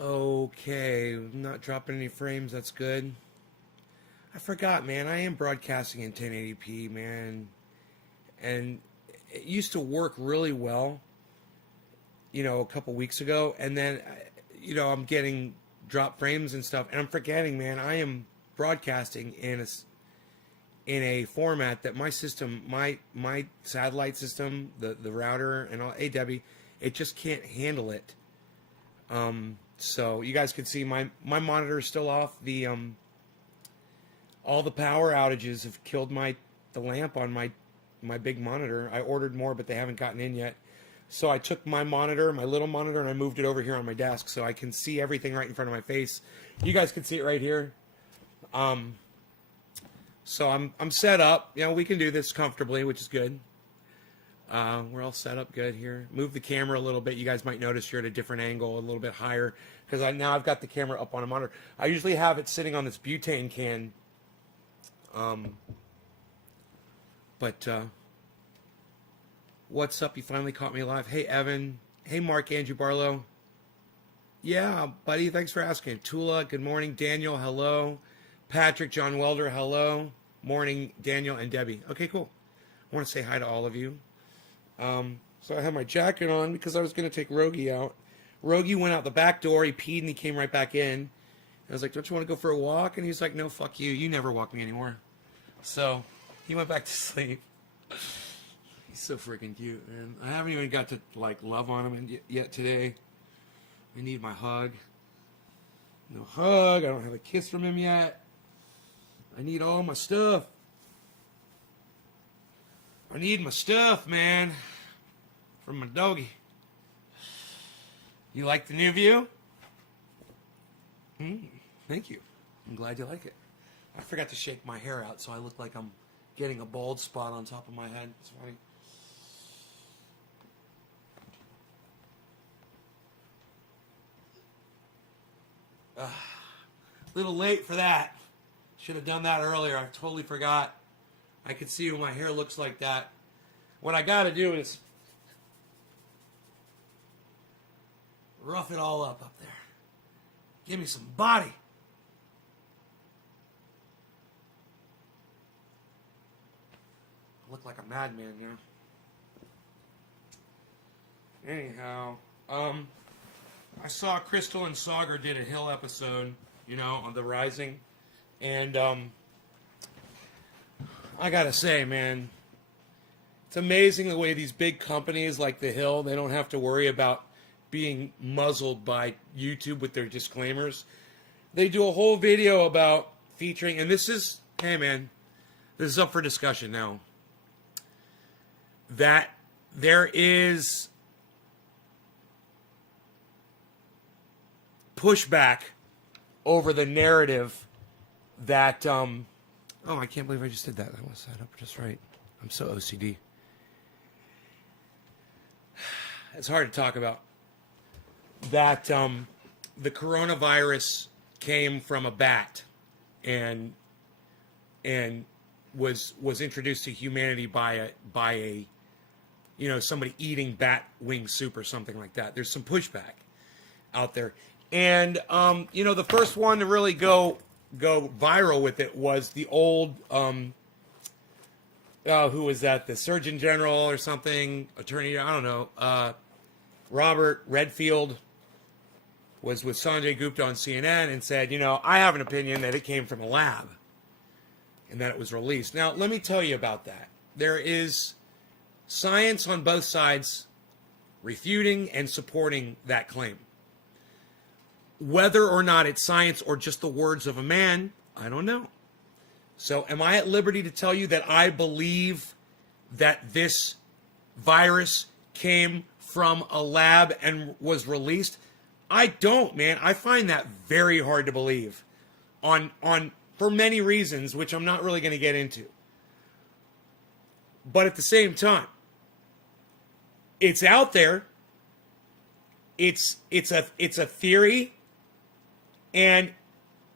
Okay, not dropping any frames. That's good. I forgot, man. I am broadcasting in 1080p, man, and it used to work really well. A couple weeks ago, and then, I'm getting drop frames and stuff, and I'm forgetting, man. I am broadcasting in a format that my system, my satellite system, the router and all. Hey, Debbie, it just can't handle it. So you guys can see my monitor is still off. The all the power outages have killed the lamp on my big monitor. I ordered more, but they haven't gotten in yet. So I took my monitor, my little monitor, and I moved it over here on my desk so I can see everything right in front of my face. You guys can see it right here. So I'm set up. We can do this comfortably, which is good. We're all set up good here. Move the camera a little bit. You guys might notice you're at a different angle, a little bit higher, because now I've got the camera up on a monitor. I usually have it sitting on this butane can. But what's up? You finally caught me alive. Hey, Evan. Hey, Mark Andrew Barlow. Yeah, buddy. Thanks for asking. Tula, good morning. Daniel, hello. Patrick, John Welder, hello. Morning, Daniel and Debbie. Okay, cool. I want to say hi to all of you. So I have my jacket on because I was going to take Rogie out. Rogie went out the back door. He peed and he came right back in. I was like, don't you want to go for a walk? And he's like, no, fuck you. You never walk me anymore. So he went back to sleep. He's so freaking cute, man. I haven't even got to, love on him yet today. I need my hug. No hug. I don't have a kiss from him yet. I need all my stuff. I need my stuff, man. From my doggy. You like the new view? Thank you. I'm glad you like it. I forgot to shake my hair out, so I look like I'm getting a bald spot on top of my head. It's funny. Little late for that. Should have done that earlier. I totally forgot. I could see when my hair looks like that. What I got to do is rough it all up there. Give me some body. I look like a madman, Anyhow, I saw Crystal and Sauger did a Hill episode, on The Rising. And I gotta say, man, it's amazing the way these big companies like The Hill, they don't have to worry about being muzzled by YouTube with their disclaimers. They do a whole video about featuring, and this is, hey man, this is up for discussion now, that there is pushback over the narrative that, oh, I can't believe I just did that. That was set up just right. I'm so OCD. It's hard to talk about. That the coronavirus came from a bat and was introduced to humanity by a somebody eating bat wing soup or something like that. There's some pushback out there. And the first one to really go viral with it was the old who was that? The Surgeon General or something, attorney, I don't know. Robert Redfield was with Sanjay Gupta on CNN and said, I have an opinion that it came from a lab and that it was released. Now, let me tell you about that. There is science on both sides refuting and supporting that claim. Whether or not it's science or just the words of a man, I don't know. So am I at liberty to tell you that I believe that this virus came from a lab and was released? I don't, man. I find that very hard to believe on for many reasons, which I'm not really going to get into. But at the same time, it's out there. It's a theory, and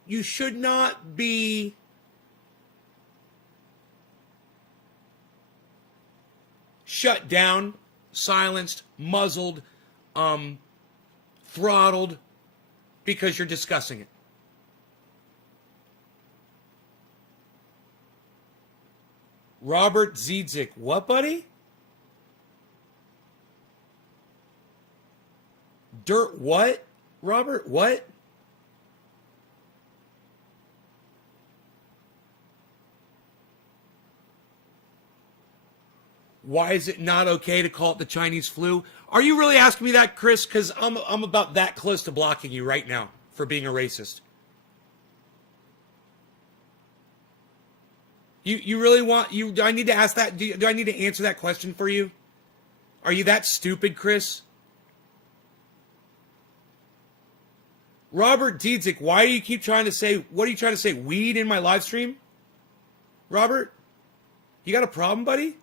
you should not be shut down, silenced, muzzled, throttled because you're discussing it. Robert Ziedzik. What, buddy? Dirt what? Robert, what? Why is it not okay to call it the Chinese flu? Are you really asking me that, Chris? Because I'm about that close to blocking you right now for being a racist. You really want you? Do I need to ask that? Do I need to answer that question for you? Are you that stupid, Chris? Robert Dietzik, why do you keep trying to say? What are you trying to say? Weed in my live stream, Robert? You got a problem, buddy?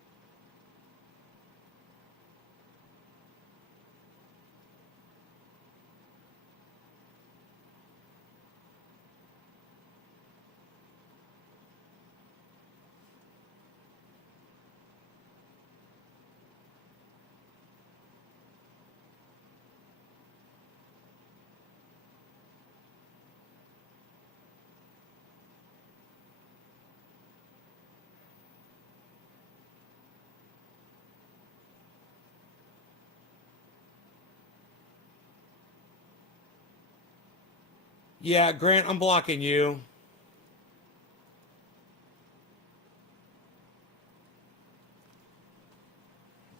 Yeah, Grant, I'm blocking you.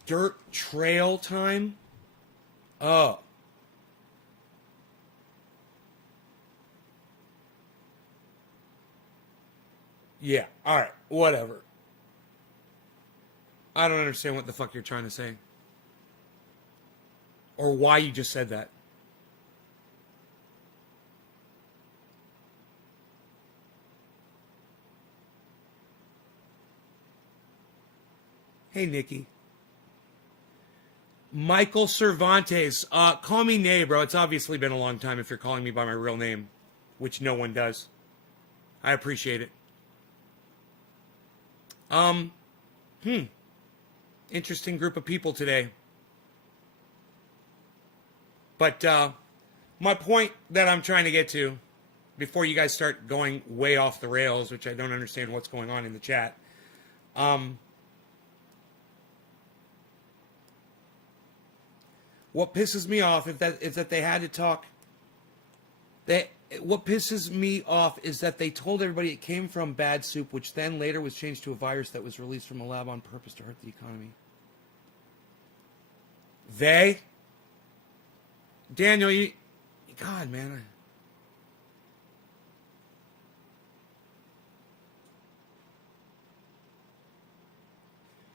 Dirt trail time? Oh. Yeah, alright, whatever. I don't understand what the fuck you're trying to say. Or why you just said that. Hey, Nikki. Michael Cervantes. Call me Nay, bro. It's obviously been a long time if you're calling me by my real name, which no one does. I appreciate it. Interesting group of people today. But my point that I'm trying to get to, before you guys start going way off the rails, which I don't understand what's going on in the chat, what pisses me off is that they had to talk. What pisses me off is that they told everybody it came from bad soup, which then later was changed to a virus that was released from a lab on purpose to hurt the economy. They? Daniel, God, man.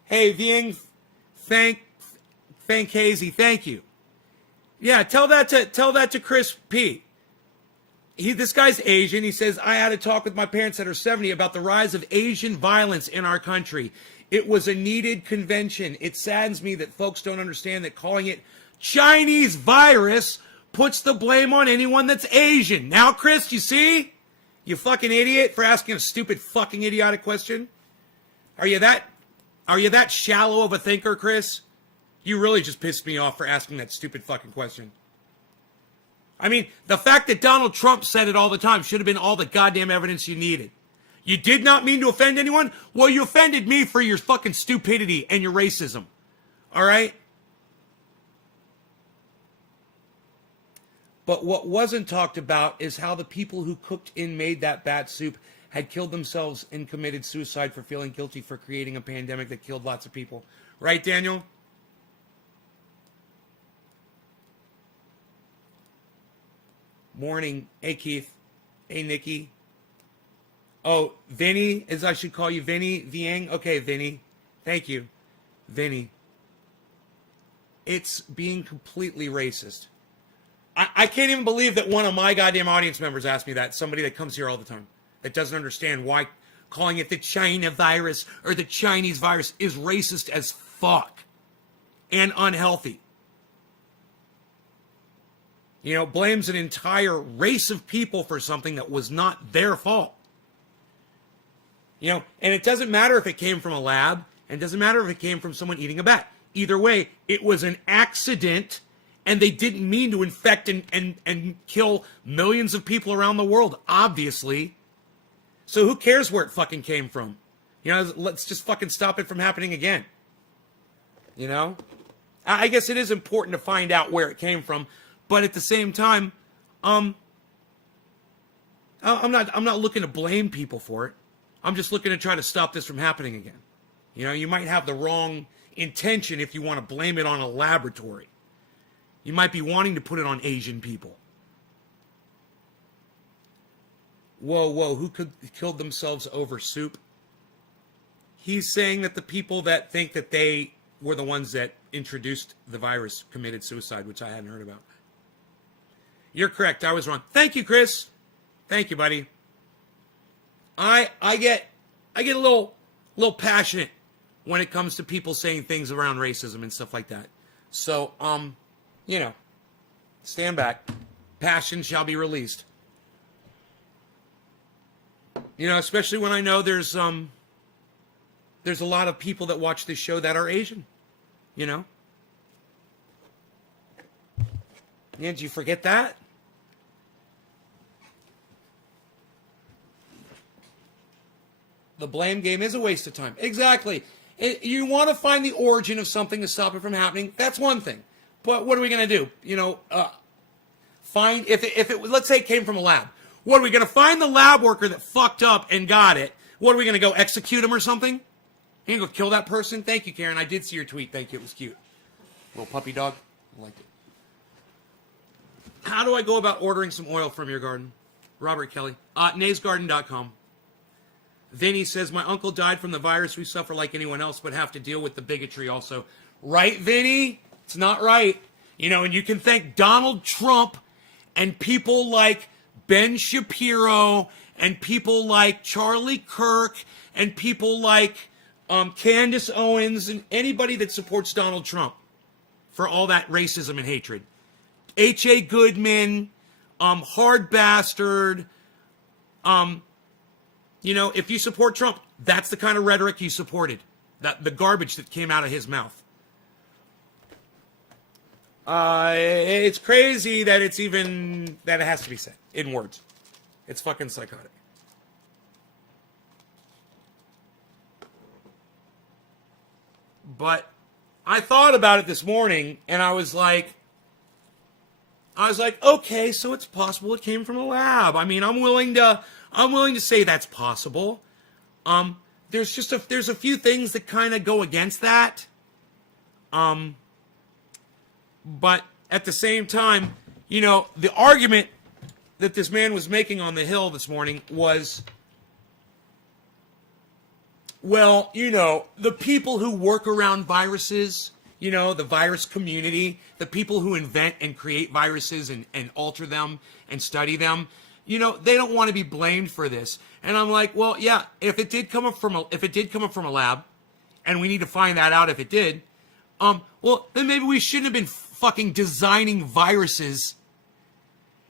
Hey, Vieng, thank Hazy, thank you. Yeah, tell that to Chris P. This guy's Asian. He says, I had a talk with my parents that are 70 about the rise of Asian violence in our country. It was a needed convention. It saddens me that folks don't understand that calling it Chinese virus puts the blame on anyone that's Asian. Now, Chris, you see? You fucking idiot for asking a stupid fucking idiotic question. Are you that shallow of a thinker, Chris? You really just pissed me off for asking that stupid fucking question. I mean, the fact that Donald Trump said it all the time should have been all the goddamn evidence you needed. You did not mean to offend anyone? Well, you offended me for your fucking stupidity and your racism. All right? But what wasn't talked about is how the people who cooked and made that bat soup had killed themselves and committed suicide for feeling guilty for creating a pandemic that killed lots of people. Right, Daniel? Morning. Hey, Keith. Hey, Nikki. Oh, Vinny, as I should call you, Vinny Vieng. Okay, Vinny. Thank you. Vinny. It's being completely racist. I can't even believe that one of my goddamn audience members asked me that. Somebody that comes here all the time. That doesn't understand why calling it the China virus or the Chinese virus is racist as fuck. And unhealthy. You know, blames an entire race of people for something that was not their fault. You know, and it doesn't matter if it came from a lab, and it doesn't matter if it came from someone eating a bat. Either way, it was an accident, And they didn't mean to infect and kill millions of people around the world, obviously. So who cares where it fucking came from? You know, let's just fucking stop it from happening again. You know? I guess it is important to find out where it came from, but at the same time, I'm not looking to blame people for it. I'm just looking to try to stop this from happening again. You know, you might have the wrong intention if you want to blame it on a laboratory. You might be wanting to put it on Asian people. Whoa, who killed themselves over soup? He's saying that the people that think that they were the ones that introduced the virus committed suicide, which I hadn't heard about. You're correct, I was wrong. Thank you, Chris. Thank you, buddy. I get a little passionate when it comes to people saying things around racism and stuff like that. So, you know, stand back. Passion shall be released. You know, especially when I know there's a lot of people that watch this show that are Asian. You know? Yeah, did you forget that? The blame game is a waste of time. Exactly. You want to find the origin of something to stop it from happening. That's one thing. But what are we going to do? You know, find, if it, let's say it came from a lab. What, are we going to find the lab worker that fucked up and got it? What, are we going to go execute him or something? You going to go kill that person? Thank you, Karen. I did see your tweet. Thank you. It was cute. Little puppy dog. I liked it. How do I go about ordering some oil from your garden? Robert Kelly. naysgarden.com. Vinny says, my uncle died from the virus. We suffer like anyone else, but have to deal with the bigotry also. Right, Vinny? It's not right. You know, and you can thank Donald Trump and people like Ben Shapiro and people like Charlie Kirk and people like Candace Owens and anybody that supports Donald Trump for all that racism and hatred. H.A. Goodman, Hard Bastard, you know, if you support Trump, that's the kind of rhetoric you supported. The garbage that came out of his mouth. It's crazy that it has to be said in words. It's fucking psychotic. But I thought about it this morning and I was like, okay, so it's possible it came from a lab. I mean, I'm willing to say that's possible. There's a few things that kind of go against that. But at the same time, you know, the argument that this man was making on the Hill this morning was, well, you know, the people who work around viruses, you know, the virus community, the people who invent and create viruses and alter them and study them, you know, they don't want to be blamed for this. And I'm like, well, yeah, if it did come up from a lab, and we need to find that out if it did, well, then maybe we shouldn't have been fucking designing viruses,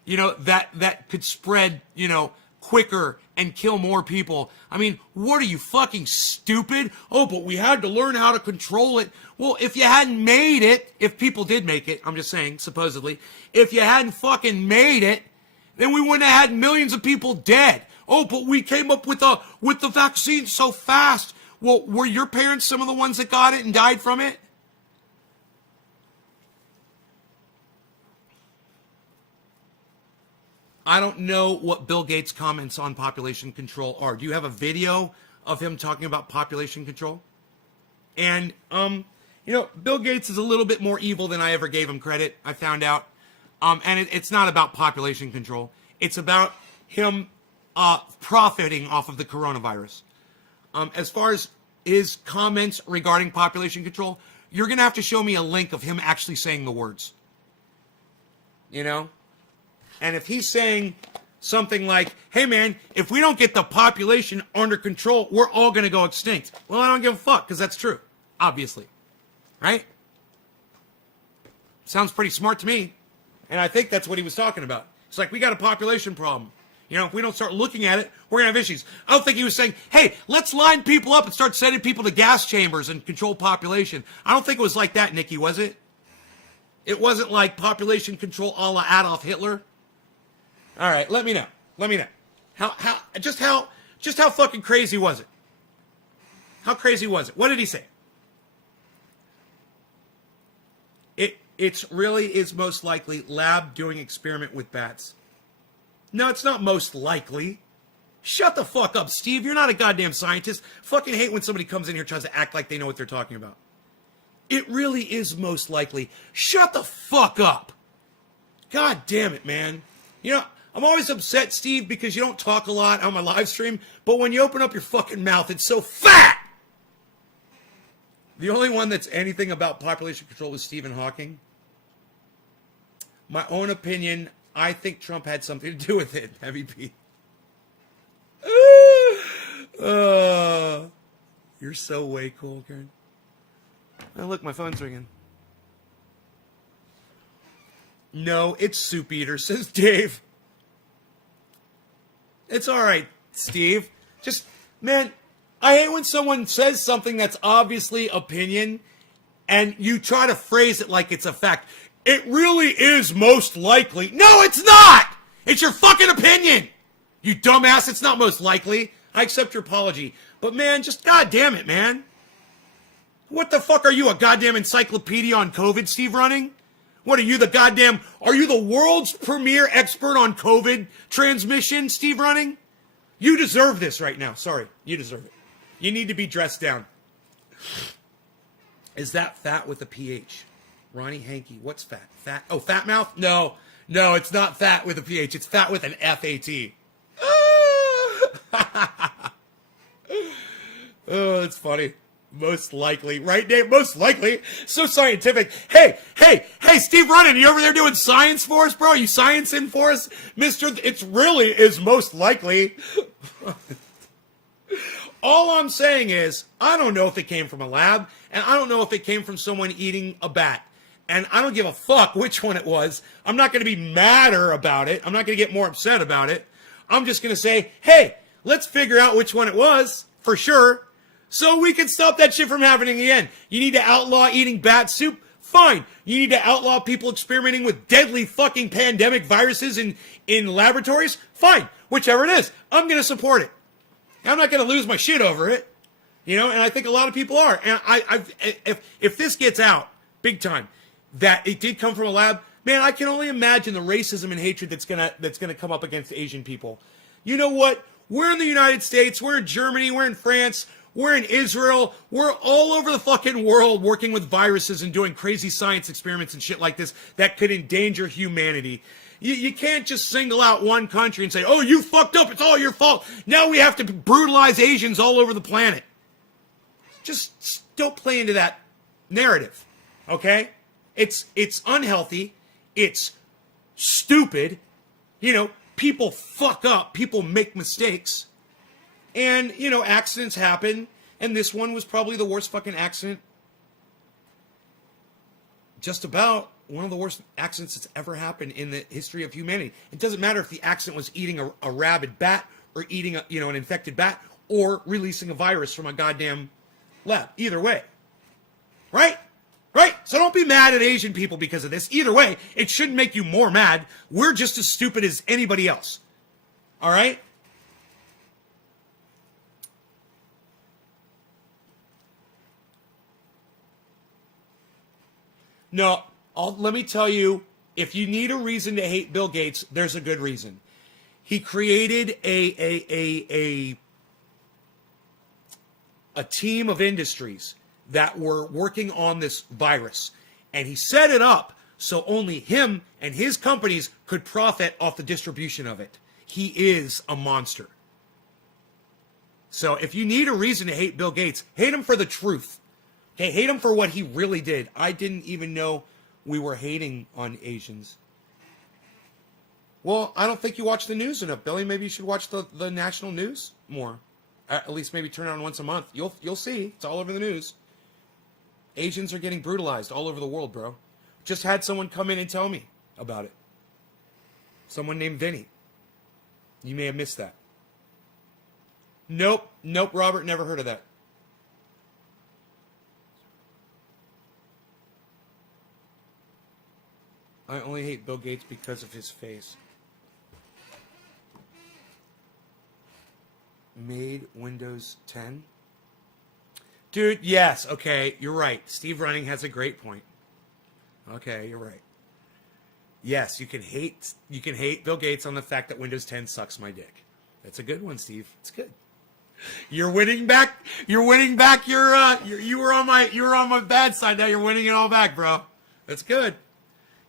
you know, that could spread, you know, quicker and kill more people. I mean, what are you, fucking stupid? Oh, but we had to learn how to control it. Well, if you hadn't made it, if people did make it, I'm just saying, supposedly, if you hadn't fucking made it, then we wouldn't have had millions of people dead. Oh, but we came up with the vaccine so fast. Well, were your parents some of the ones that got it and died from it? I don't know what Bill Gates' comments on population control are. Do you have a video of him talking about population control? And, you know, Bill Gates is a little bit more evil than I ever gave him credit, I found out. And it's not about population control. It's about him profiting off of the coronavirus. As far as his comments regarding population control, you're going to have to show me a link of him actually saying the words. You know? And if he's saying something like, hey man, if we don't get the population under control, we're all going to go extinct. Well, I don't give a fuck, because that's true. Obviously. Right? Sounds pretty smart to me. And I think that's what he was talking about. It's like, we got a population problem. You know, if we don't start looking at it, we're going to have issues. I don't think he was saying, hey, let's line people up and start sending people to gas chambers and control population. I don't think it was like that, Nikki, was it? It wasn't like population control a la Adolf Hitler. All right, let me know. Let me know. How fucking crazy was it? How crazy was it? What did he say? It's really is most likely lab doing experiment with bats. No, it's not most likely. Shut the fuck up, Steve. You're not a goddamn scientist. Fucking hate when somebody comes in here and tries to act like they know what they're talking about. It really is most likely. Shut the fuck up. God damn it, man. You know, I'm always upset, Steve, because you don't talk a lot on my live stream, but when you open up your fucking mouth, it's so fat! The only one that's anything about population control was Stephen Hawking. My own opinion, I think Trump had something to do with it, Heavy P. You're so way cool, Karen. Oh, look, my phone's ringing. No, it's Soup Eater, says Dave. It's all right, Steve. Just, man, I hate when someone says something that's obviously opinion and you try to phrase it like it's a fact. It really is most likely. No, it's not! It's your fucking opinion! You dumbass, it's not most likely. I accept your apology. But man, just goddamn it, man. What the fuck are you, a goddamn encyclopedia on COVID, Steve Running? What are you, are you the world's premier expert on COVID transmission, Steve Running? You deserve this right now. Sorry, you deserve it. You need to be dressed down. Is that fat with a PH? Ronnie Hankey, what's fat? Fat? Oh, fat mouth? No, it's not fat with a PH. It's fat with an FAT. Oh, it's funny. Most likely. Right, Dave? Most likely. So scientific. Hey, Steve Running, you over there doing science for us, bro? Are you sciencing for us? Mister, it's really is most likely. All I'm saying is, I don't know if it came from a lab, and I don't know if it came from someone eating a bat. And I don't give a fuck which one it was. I'm not going to be madder about it. I'm not going to get more upset about it. I'm just going to say, hey, let's figure out which one it was, for sure, so we can stop that shit from happening again. You need to outlaw eating bat soup? Fine. You need to outlaw people experimenting with deadly fucking pandemic viruses in laboratories? Fine. Whichever it is, I'm going to support it. I'm not going to lose my shit over it. You know, and I think a lot of people are. And if this gets out, big time, that it did come from a lab, man, I can only imagine the racism and hatred that's gonna come up against Asian people. You know what? We're in the United States, we're in Germany, we're in France, we're in Israel, we're all over the fucking world working with viruses and doing crazy science experiments and shit like this that could endanger humanity. You can't just single out one country and say, oh, you fucked up, it's all your fault. Now we have to brutalize Asians all over the planet. Just don't play into that narrative, okay? It's unhealthy. It's stupid. You know, people fuck up. People make mistakes. And, you know, accidents happen. And this one was probably the worst fucking accident. Just about one of the worst accidents that's ever happened in the history of humanity. It doesn't matter if the accident was eating a rabid bat or eating an infected bat or releasing a virus from a goddamn lab. Either way. Right? Right? So don't be mad at Asian people because of this. Either way, it shouldn't make you more mad. We're just as stupid as anybody else. All right? No, let me tell you, if you need a reason to hate Bill Gates, there's a good reason. He created a team of industries that were working on this virus. And he set it up so only him and his companies could profit off the distribution of it. He is a monster. So if you need a reason to hate Bill Gates, hate him for the truth. Okay, hate him for what he really did. I didn't even know we were hating on Asians. Well, I don't think you watch the news enough, Billy. Maybe you should watch the national news more. At least maybe turn it on once a month. You'll see. It's all over the news. Asians are getting brutalized all over the world, bro. Just had someone come in and tell me about it. Someone named Vinny. You may have missed that. Nope, Robert, never heard of that. I only hate Bill Gates because of his face. Made Windows 10? Dude, yes, okay, you're right. Steve Running has a great point. Okay, you're right. Yes, you can hate Bill Gates on the fact that Windows 10 sucks my dick. That's a good one, Steve. It's good. You're winning back. You're winning back. You were on my bad side. Now you're winning it all back, bro. That's good.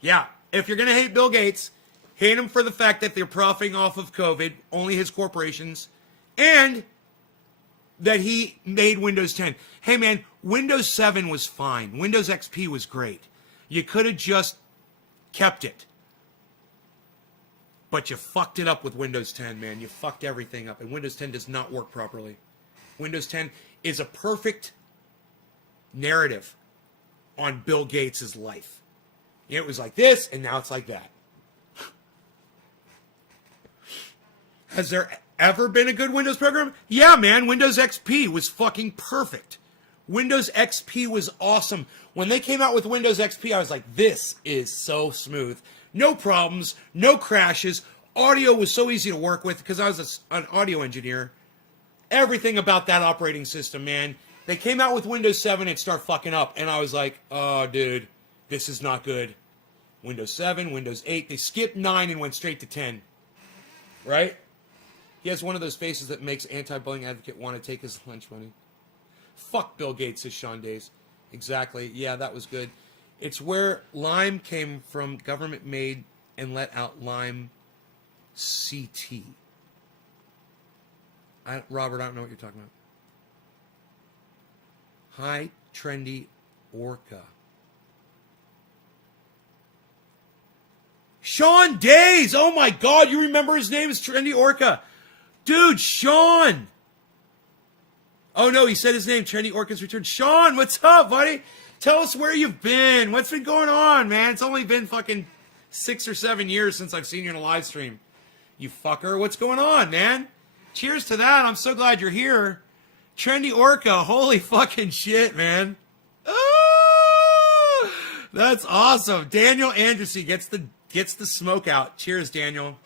Yeah. If you're gonna hate Bill Gates, hate him for the fact that they're profiting off of COVID, only his corporations, and that he made Windows 10. Hey man, Windows 7 was fine. Windows XP was great. You could have just kept it. But you fucked it up with Windows 10, man. You fucked everything up. And Windows 10 does not work properly. Windows 10 is a perfect narrative on Bill Gates' life. It was like this, and now it's like that. Has there ever been a good Windows program? Yeah, man. Windows XP was fucking perfect. Windows XP was awesome. When they came out with Windows XP, I was like, this is so smooth. No problems, no crashes. Audio was so easy to work with because I was an audio engineer. Everything about that operating system, man. They came out with Windows 7 and started fucking up. And I was like, oh, dude, this is not good. Windows 7, Windows 8. They skipped 9 and went straight to 10. Right? He has one of those faces that makes anti-bullying advocate want to take his lunch money. Fuck Bill Gates, says Sean Days. Exactly. Yeah, that was good. It's where Lime came from, government made and let out Lime CT. Robert, I don't know what you're talking about. Hi, Trendy Orca. Sean Days! Oh my God, you remember his name is Trendy Orca. Dude, Sean! Oh no, he said his name, Trendy Orca's returned. Sean, what's up, buddy? Tell us where you've been. What's been going on, man? It's only been fucking 6 or 7 years since I've seen you in a live stream. You fucker. What's going on, man? Cheers to that. I'm so glad you're here. Trendy Orca. Holy fucking shit, man. Ah, that's awesome. Daniel Andressy gets the smoke out. Cheers, Daniel.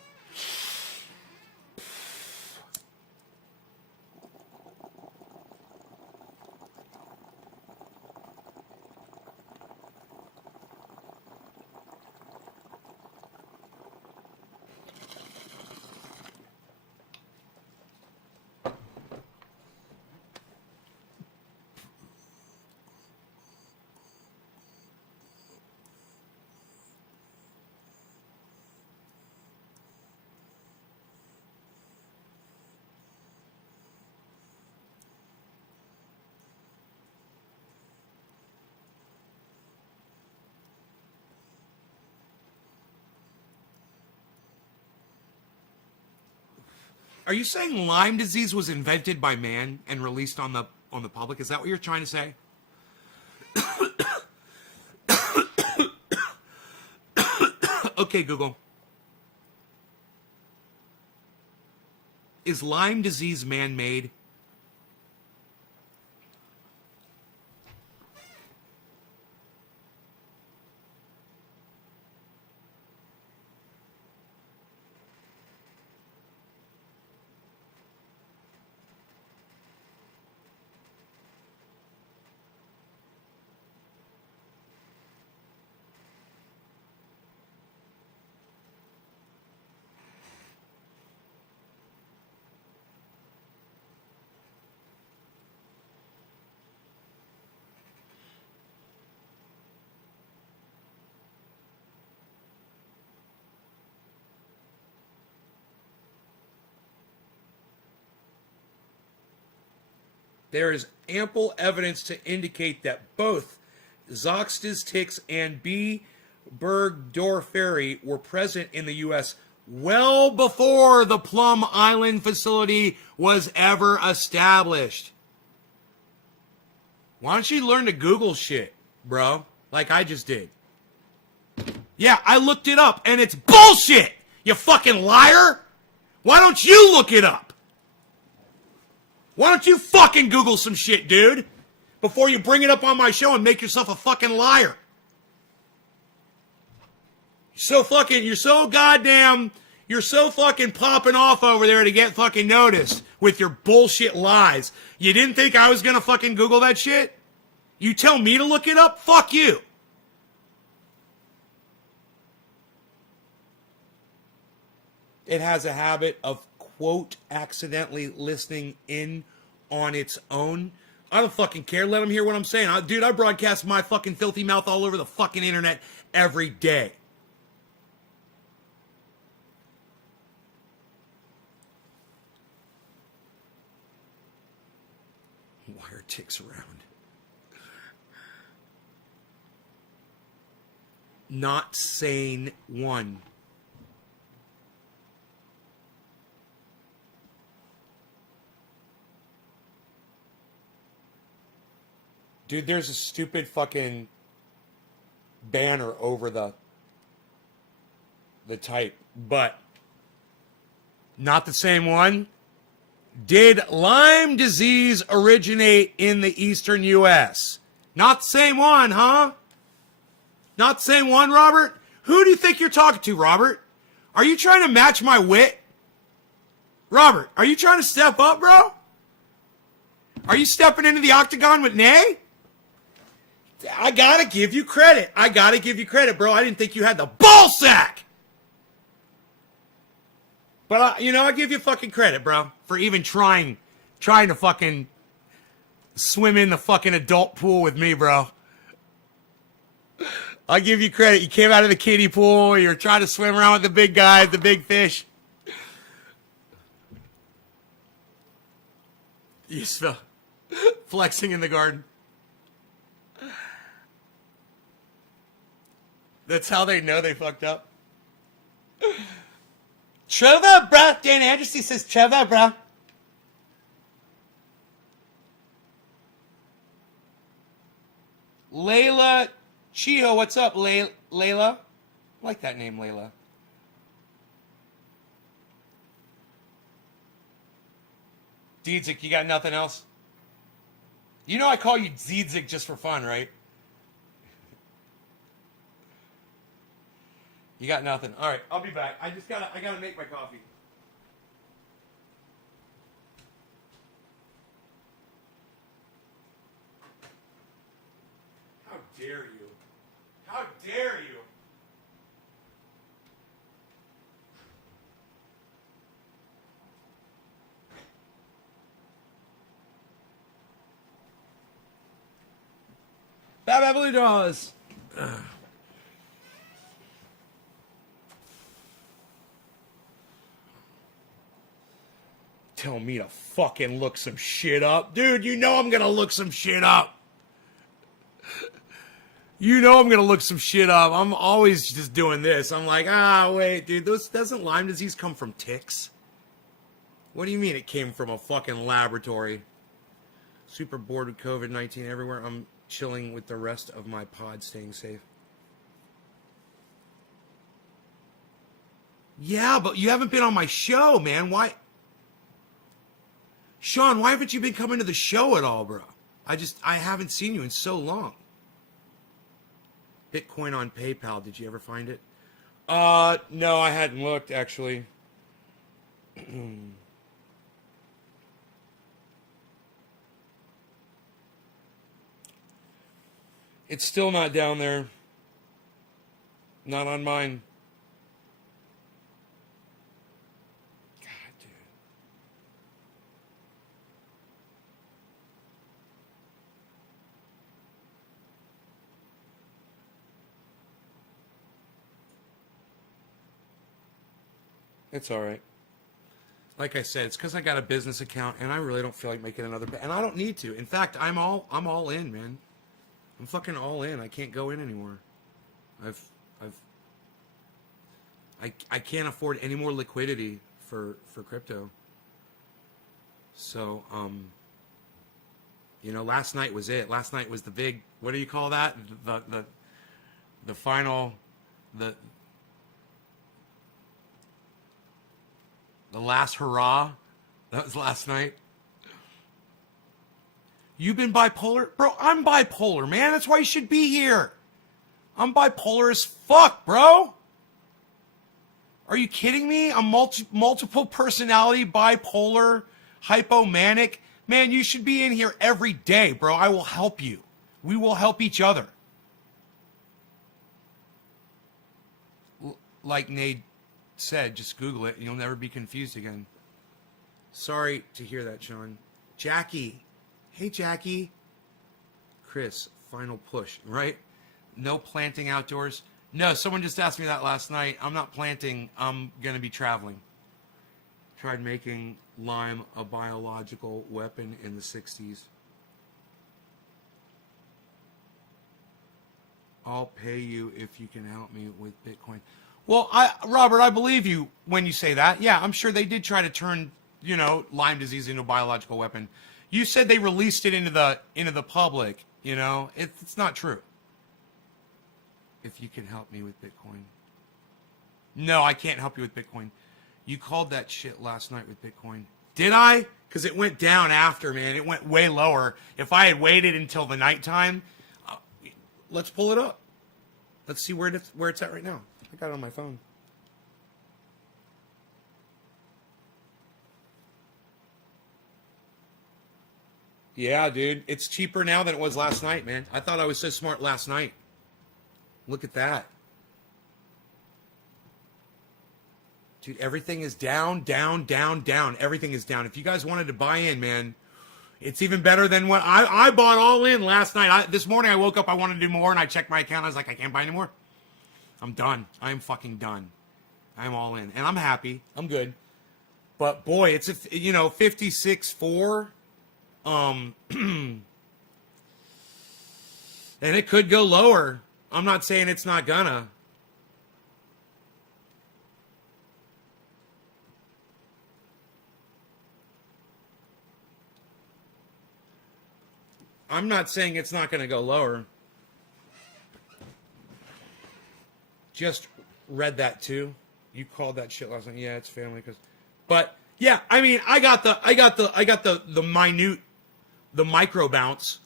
Are you saying Lyme disease was invented by man and released on the public? Is that what you're trying to say? Okay, Google. Is Lyme disease man-made? There is ample evidence to indicate that both Zoxtes ticks and B. Burgdorferi were present in the U.S. well before the Plum Island facility was ever established. Why don't you learn to Google shit, bro? Like I just did. Yeah, I looked it up, and it's bullshit, you fucking liar! Why don't you look it up? Why don't you fucking Google some shit, dude? Before you bring it up on my show and make yourself a fucking liar. You're so fucking popping off over there to get fucking noticed with your bullshit lies. You didn't think I was gonna fucking Google that shit? You tell me to look it up? Fuck you. It has a habit of, quote, accidentally listening in on its own. I don't fucking care. Let them hear what I'm saying. Dude, I broadcast my fucking filthy mouth all over the fucking internet every day. Why are ticks around? Not sane one. Dude, there's a stupid fucking banner over the type, but not the same one. Did Lyme disease originate in the eastern U.S.? Not the same one, huh? Not the same one, Robert? Who do you think you're talking to, Robert? Are you trying to match my wit? Robert, are you trying to step up, bro? Are you stepping into the octagon with Nay? I gotta give you credit. Bro. I didn't think you had the ball sack. But, I give you fucking credit, bro, for even trying to fucking swim in the fucking adult pool with me, bro. I give you credit. You came out of the kiddie pool. You're trying to swim around with the big guys, the big fish. You smell flexing in the garden. That's how they know they fucked up. Trevor, bro. Dan Anderson says Trevor, bro. Layla Chiho, what's up, Layla? I like that name, Layla. Diedzik, you got nothing else? You know I call you Diedzik just for fun, right? You got nothing. All right, I'll be back. I gotta make my coffee. How dare you? How dare you? Bye, Blue Dolls. Tell me to fucking look some shit up. Dude, you know I'm gonna look some shit up. You know I'm gonna look some shit up. I'm always just doing this. I'm like, wait, dude, doesn't Lyme disease come from ticks? What do you mean it came from a fucking laboratory? Super bored with COVID-19 everywhere. I'm chilling with the rest of my pod, staying safe. Yeah, but you haven't been on my show, man. Why? Sean, why haven't you been coming to the show at all, bro? I haven't seen you in so long. Bitcoin on PayPal, did you ever find it? No, I hadn't looked, actually. It's still not down there. Not on mine. It's all right. Like I said, it's because I got a business account, and I really don't feel like making another. And I don't need to. In fact, I'm all in, man. I'm fucking all in. I can't go in anymore. I can't afford any more liquidity for crypto. So last night was it. Last night was the big. What do you call that? The final. The last hurrah. That was last night. You've been bipolar? Bro, I'm bipolar, man. That's why you should be here. I'm bipolar as fuck, bro. Are you kidding me? I'm multiple personality, bipolar, hypomanic. Man, you should be in here every day, bro. I will help you. We will help each other. Like Nate said, just Google it and you'll never be confused again. Sorry to hear that, Sean. Jackie. Hey, Jackie. Chris, final push, right? No planting outdoors. No, someone just asked me that last night. I'm not planting. I'm going to be traveling. Tried making lime a biological weapon in the 60s. I'll pay you if you can help me with Bitcoin. Well, Robert, I believe you when you say that. Yeah, I'm sure they did try to turn, Lyme disease into a biological weapon. You said they released it into the public, It's not true. If you can help me with Bitcoin. No, I can't help you with Bitcoin. You called that shit last night with Bitcoin. Did I? Because it went down after, man. It went way lower. If I had waited until the nighttime, let's pull it up. Let's see where it's at right now. I got it on my phone. Yeah, dude. It's cheaper now than it was last night, man. I thought I was so smart last night. Look at that. Dude, everything is down, down, down, down. Everything is down. If you guys wanted to buy in, man, it's even better than what I bought all in last night. This morning I woke up, I wanted to do more, and I checked my account. I was like, I can't buy anymore. I'm done. I'm fucking done. I'm all in. And I'm happy. I'm good. But boy, it's, 56.4. And it could go lower. I'm not saying it's not gonna. I'm not saying it's not gonna go lower. Just read that too. You called that shit last night. Yeah, it's family but yeah, I mean, I got the minute, the micro bounce,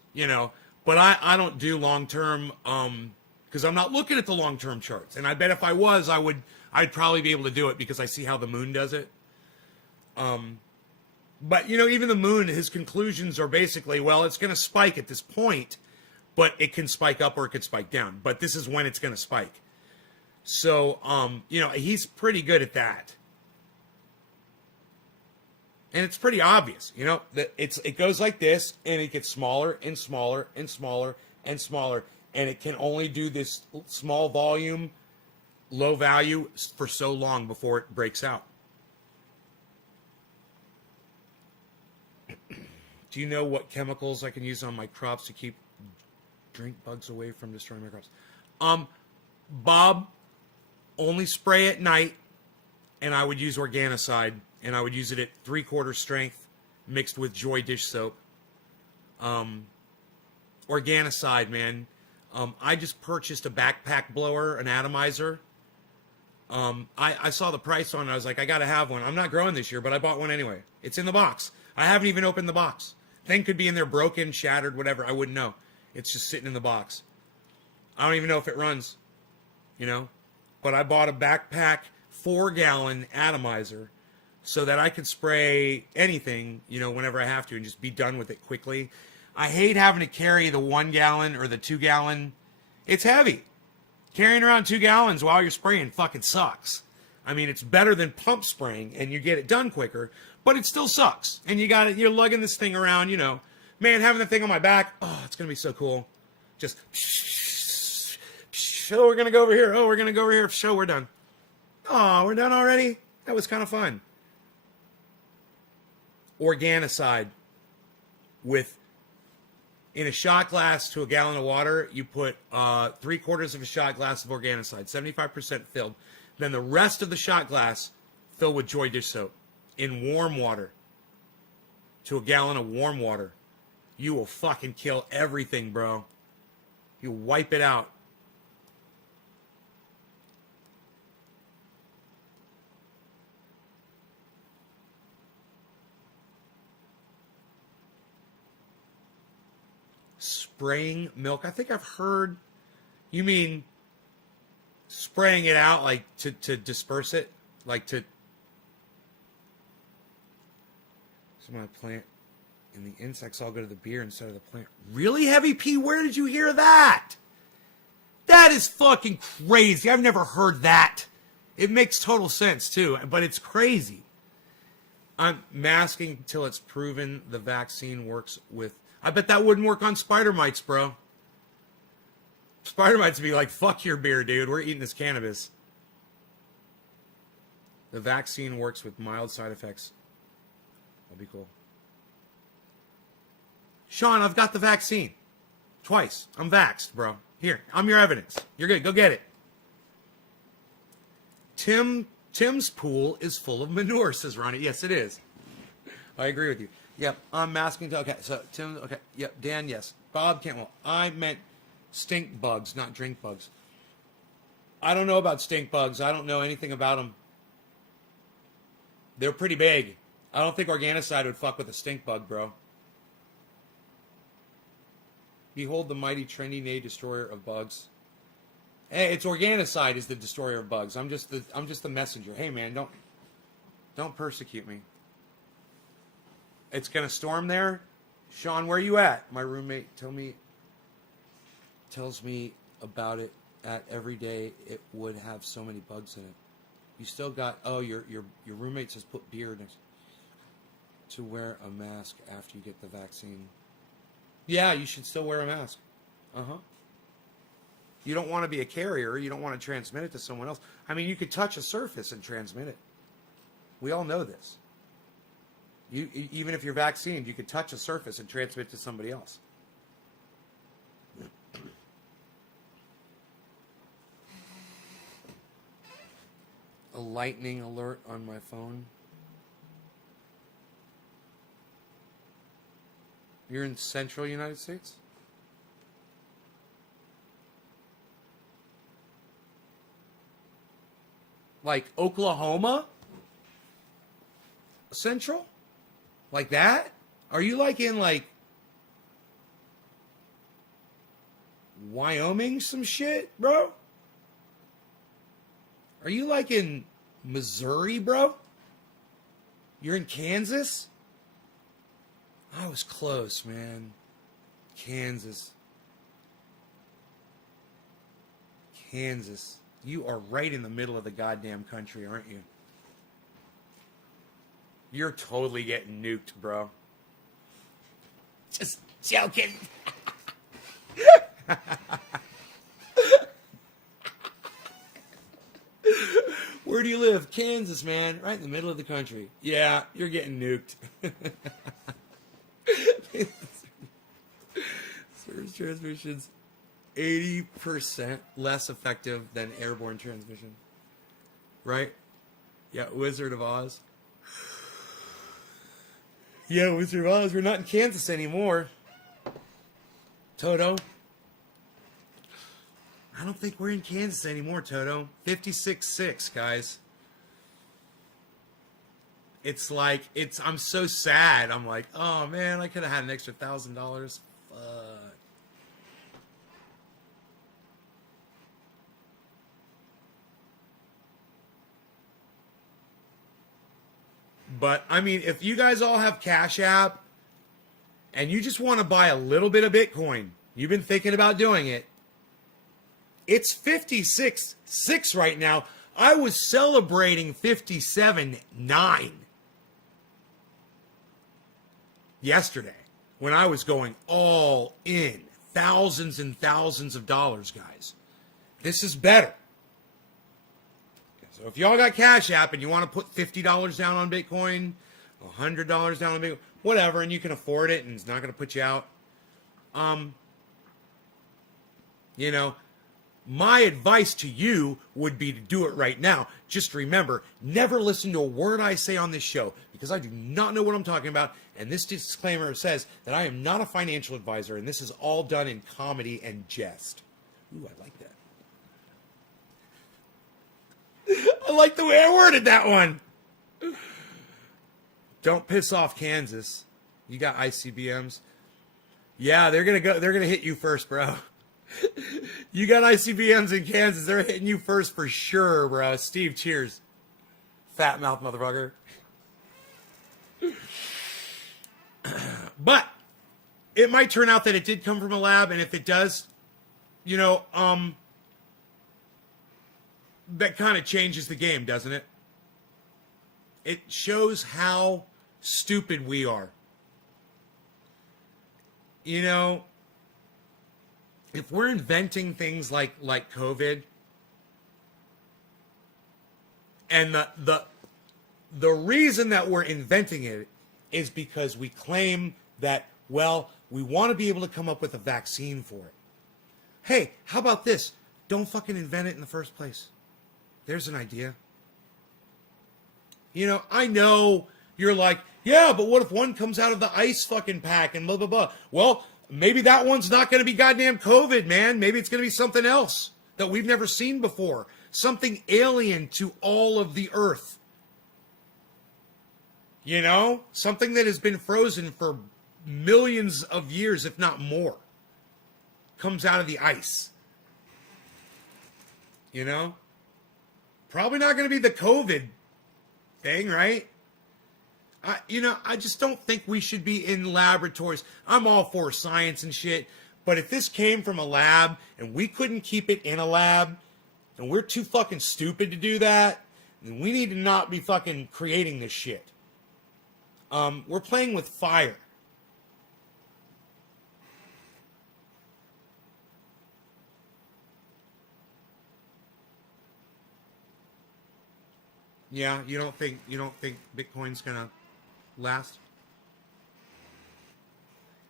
but I don't do long term because I'm not looking at the long term charts. And I bet if I was, I'd probably be able to do it because I see how the moon does it. But even the moon, his conclusions are basically, well, it's going to spike at this point, but it can spike up or it could spike down. But this is when it's going to spike. So, he's pretty good at that. And it's pretty obvious, that it goes like this and it gets smaller and smaller and smaller and smaller. And it can only do this small volume, low value for so long before it breaks out. Do you know what chemicals I can use on my crops to keep drink bugs away from destroying my crops? Bob, only spray at night, and I would use Organicide, and I would use it at 3/4 strength mixed with Joy dish soap. Organicide, man. I just purchased a backpack blower, an atomizer. I saw the price on it. I was like, I got to have one. I'm not growing this year, but I bought one anyway. It's in the box. I haven't even opened the box. Thing could be in there broken, shattered, whatever. I wouldn't know. It's just sitting in the box. I don't even know if it runs, But I bought a backpack 4-gallon atomizer so that I could spray anything, whenever I have to and just be done with it quickly. I hate having to carry the 1-gallon or the 2-gallon. It's heavy. Carrying around 2 gallons while you're spraying fucking sucks. I mean, it's better than pump spraying and you get it done quicker, but it still sucks. And you're lugging this thing around, Man, having the thing on my back, oh, it's going to be so cool. Just, oh, we're going to go over here. Oh, we're going to go over here. Show, we're done. Oh, we're done already? That was kind of fun. Organicide in a shot glass to a gallon of water, you put 3/4 of a shot glass of Organicide, 75% filled. Then the rest of the shot glass filled with Joy dish soap in warm water to a gallon of warm water. You will fucking kill everything, bro. You wipe it out. Spraying milk. I think I've heard. You mean spraying it out like to disperse it? Like to some of my plant and the insects all go to the beer instead of the plant. Really, Heavy P? Where did you hear that? That is fucking crazy. I've never heard that. It makes total sense too, but it's crazy. I'm masking till it's proven the vaccine works with... I bet that wouldn't work on spider mites, bro. Spider mites would be like, fuck your beer, dude. We're eating this cannabis. The vaccine works with mild side effects. That'll be cool. Sean, I've got the vaccine. Twice. I'm vaxxed, bro. Here, I'm your evidence. You're good. Go get it. Tim's pool is full of manure, says Ronnie. Yes, it is. I agree with you. Yep, I'm masking. Okay, so Tim, okay. Yep, Dan, yes. Bob Cantwell. I meant stink bugs, not drink bugs. I don't know about stink bugs. I don't know anything about them. They're pretty big. I don't think Organicide would fuck with a stink bug, bro. Behold the mighty trendy nay destroyer of bugs. Hey, it's Organicide is the destroyer of bugs. I'm just the messenger. Hey man, don't persecute me. It's gonna storm there. Sean, where you at? My roommate tells me about it at every day. It would have so many bugs in it. You still got your roommate says put beer next to wear a mask after you get the vaccine. Yeah, you should still wear a mask. You don't want to be a carrier. You don't want to transmit it to someone else. I mean, you could touch a surface and transmit it. We all know this. Even if you're vaccinated, you could touch a surface and transmit it to somebody else. A lightning alert on my phone. You're in central United States? Like Oklahoma? Central? Like that? Are you like in like Wyoming some shit, bro? Are you like in Missouri, bro? You're in Kansas? I was close, man. Kansas. Kansas. You are right in the middle of the goddamn country, aren't you? You're totally getting nuked, bro. Just joking. Where do you live? Kansas, man. Right in the middle of the country. Yeah, you're getting nuked. Surge transmissions 80% less effective than airborne transmission. Right? Yeah, Wizard of Oz. Yeah, Wizard of Oz. We're not in Kansas anymore. Toto. I don't think we're in Kansas anymore, Toto. 56.6, guys. It's like, I'm so sad. I'm like, oh man, I could have had an extra $1,000. Fuck. But, I mean, if you guys all have Cash App and you just want to buy a little bit of Bitcoin, you've been thinking about doing it, it's 56.6 right now. I was celebrating 57.9 yesterday when I was going all in. Thousands and thousands of dollars, guys. This is better. So if y'all got Cash App and you want to put $50 down on Bitcoin, $100 down on Bitcoin, whatever, and you can afford it and it's not going to put you out, you know, my advice to you would be to do it right now. Just remember, never listen to a word I say on this show because I do not know what I'm talking about. And this disclaimer says that I am not a financial advisor and this is all done in comedy and jest. Ooh, I like that. I like the way I worded that one. Don't piss off Kansas. You got ICBMs. Yeah, they're gonna hit you first, bro. You got ICBMs in Kansas. They're hitting you first for sure, bro. Steve, cheers. Fat mouth motherfucker. But it might turn out that it did come from a lab, and if it does, you know, that kind of changes the game, doesn't it? It shows how stupid we are. You know, if we're inventing things like COVID, and the reason that we're inventing it is because we claim that, well, we want to be able to come up with a vaccine for it. Hey, how about this? Don't fucking invent it in the first place. There's an idea. You know, I know you're like, yeah, but what if one comes out of the ice fucking pack and blah, blah, blah. Well, maybe that one's not going to be goddamn COVID, man. Maybe it's going to be something else that we've never seen before. Something alien to all of the earth. You know? Something that has been frozen for millions of years, if not more. Comes out of the ice. You know? Probably not going to be the COVID thing, right? I just don't think we should be in laboratories. I'm all for science and shit, but if this came from a lab and we couldn't keep it in a lab, and we're too fucking stupid to do that, then we need to not be fucking creating this shit. We're playing with fire. Yeah, you don't think Bitcoin's gonna last?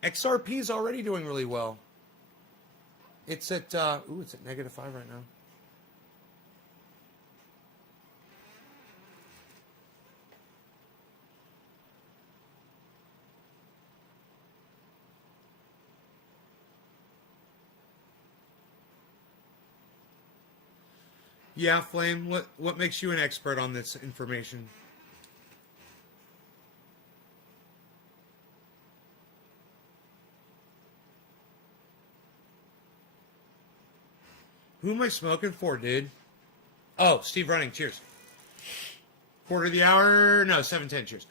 XRP is already doing really well. It's at it's at -5 right now. Yeah, Flame, what makes you an expert on this information? Who am I smoking for, dude? Oh, Steve Running, cheers. Quarter of the hour, no, 7:10, cheers.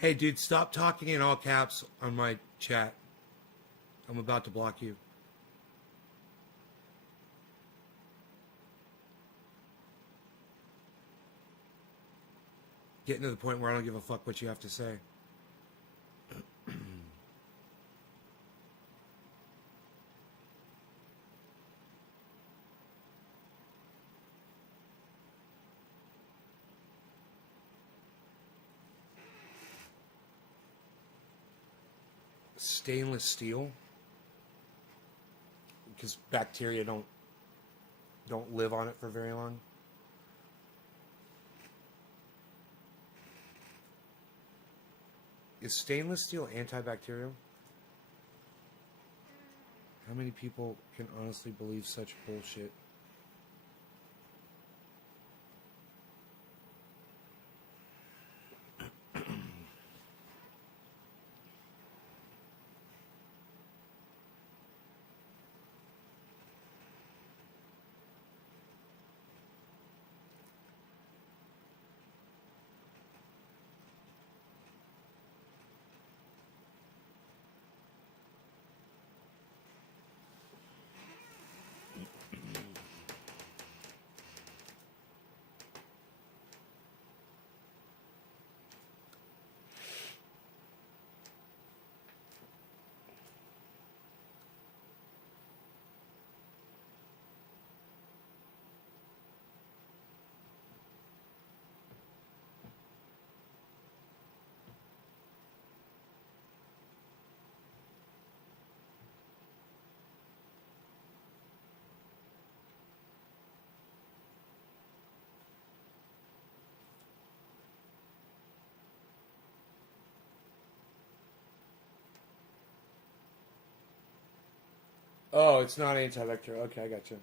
Hey, dude, stop talking in all caps on my chat. I'm about to block you. Getting to the point where I don't give a fuck what you have to say. Stainless steel, because bacteria don't live on it for very long. Is stainless steel antibacterial? How many people can honestly believe such bullshit? Oh, it's not anti-vector. Okay, I got you.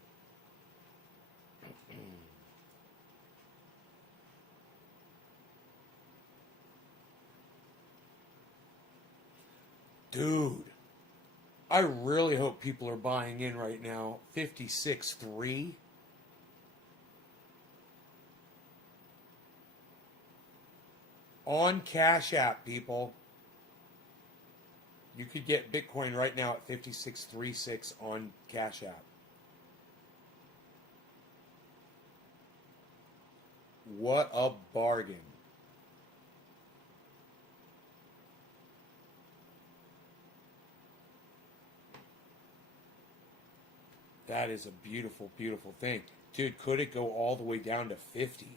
Dude, I really hope people are buying in right now. 56.3. On Cash App, people. You could get Bitcoin right now at 56.36 on Cash App. What a bargain. That is a beautiful, beautiful thing. Dude, could it go all the way down to 50?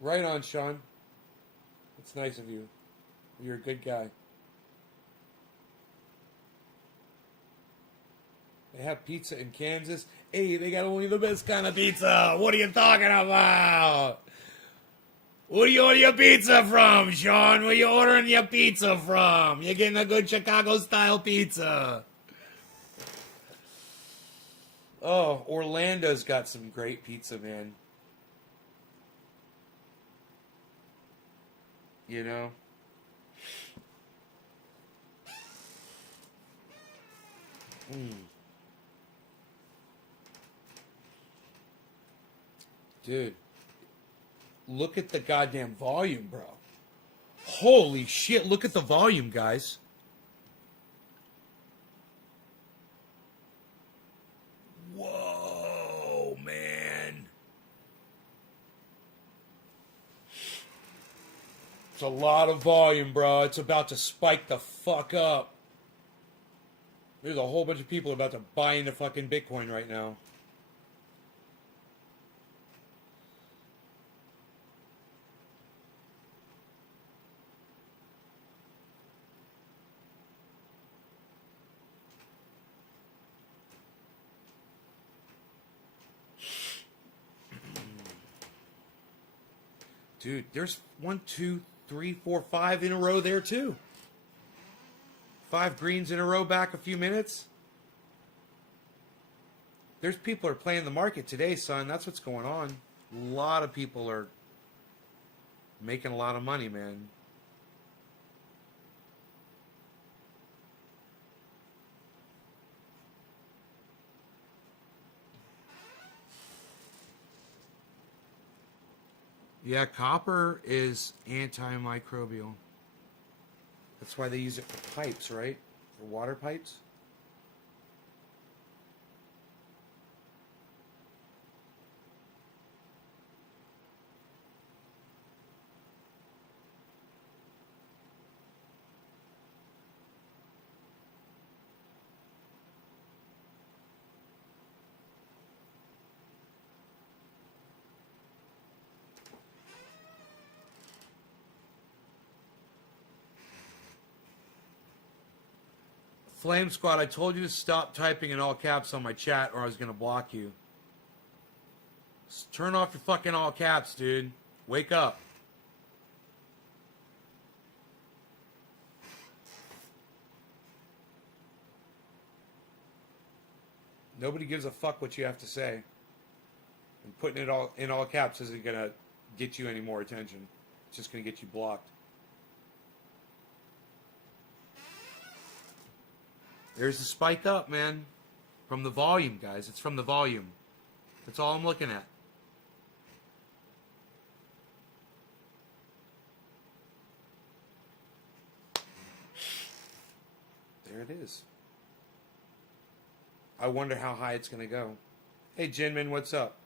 Right on, Sean. It's nice of you. You're a good guy. They have pizza in Kansas. Hey, they got only the best kind of pizza. What are you talking about? Where do you order your pizza from, Sean? Where you ordering your pizza from? You're getting a good Chicago-style pizza. Oh, Orlando's got some great pizza, man. You know? Dude, look at the goddamn volume, bro. Holy shit, look at the volume, guys. Whoa, man. It's a lot of volume, bro. It's about to spike the fuck up. There's a whole bunch of people about to buy into fucking Bitcoin right now. Dude, there's 1, 2, 3, 4, 5 in a row there too. 5 greens in a row back a few minutes. There's people are playing the market today, son. That's what's going on. A lot of people are making a lot of money, man. Yeah, copper is antimicrobial. That's why they use it for pipes, right? For water pipes. Flame Squad, I told you to stop typing in all caps on my chat or I was going to block you. Turn off your fucking all caps, dude. Wake up. Nobody gives a fuck what you have to say. And putting it all in all caps isn't going to get you any more attention. It's just going to get you blocked. There's the spike up, man. From the volume, guys. It's from the volume. That's all I'm looking at. There it is. I wonder how high it's going to go. Hey, Jinmin, what's up?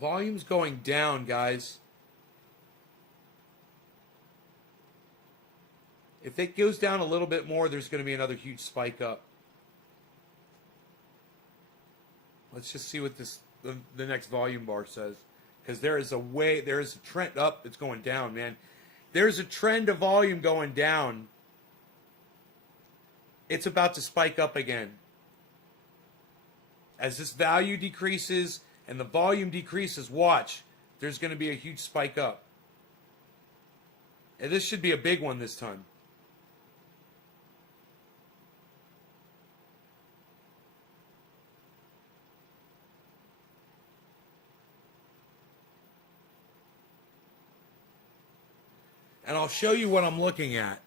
Volume's going down, guys. If it goes down a little bit more, there's going to be another huge spike up. Let's just see what the next volume bar says. Because there is a trend up. It's going down, man. There's a trend of volume going down. It's about to spike up again. As this value decreases and the volume decreases, watch. There's going to be a huge spike up. And this should be a big one this time. And I'll show you what I'm looking at.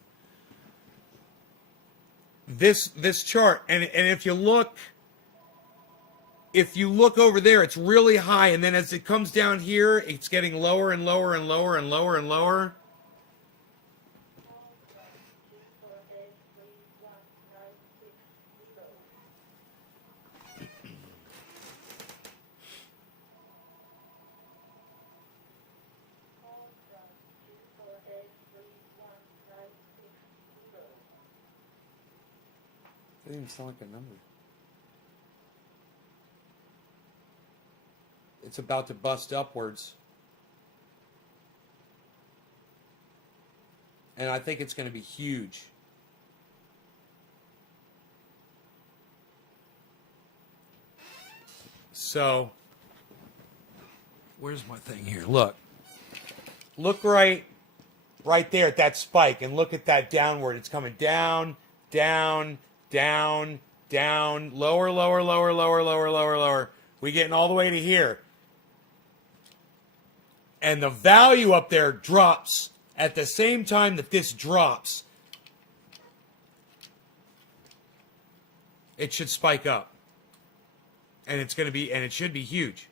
This chart, and if you look over there, it's really high, and then as it comes down here, it's getting lower and lower and lower and lower and lower. That doesn't even sound like a number. It's about to bust upwards. And I think it's going to be huge. So, where's my thing here? Look right there at that spike, and look at that downward. It's coming down, down, down, down, lower, lower, lower, lower, lower, lower, lower. We're getting all the way to here. And the value up there drops at the same time that this drops. It should spike up. And it's going to be, and it should be huge.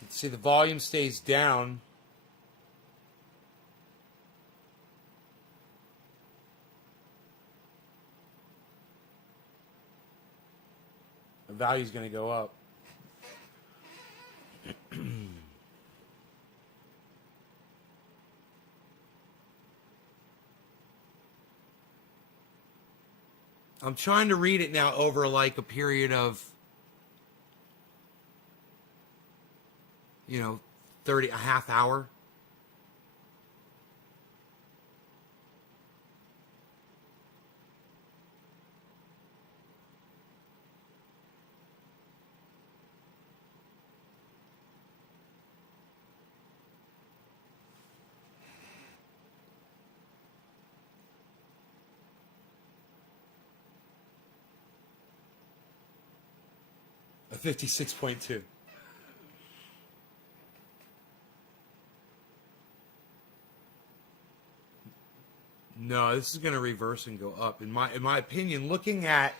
Let's see, the volume stays down. The value's going to go up. I'm trying to read it now over like a period of, 30, a half hour. A 56.2. No, this is going to reverse and go up. In my opinion, looking at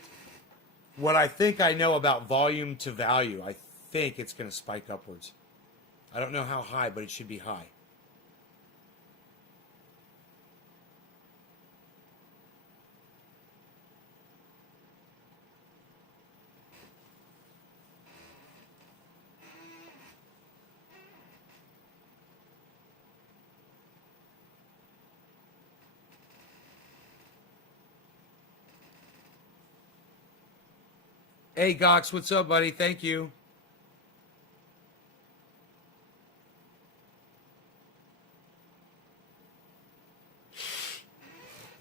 what I think I know about volume to value, I think it's going to spike upwards. I don't know how high, but it should be high. Hey, Gox, what's up, buddy? Thank you.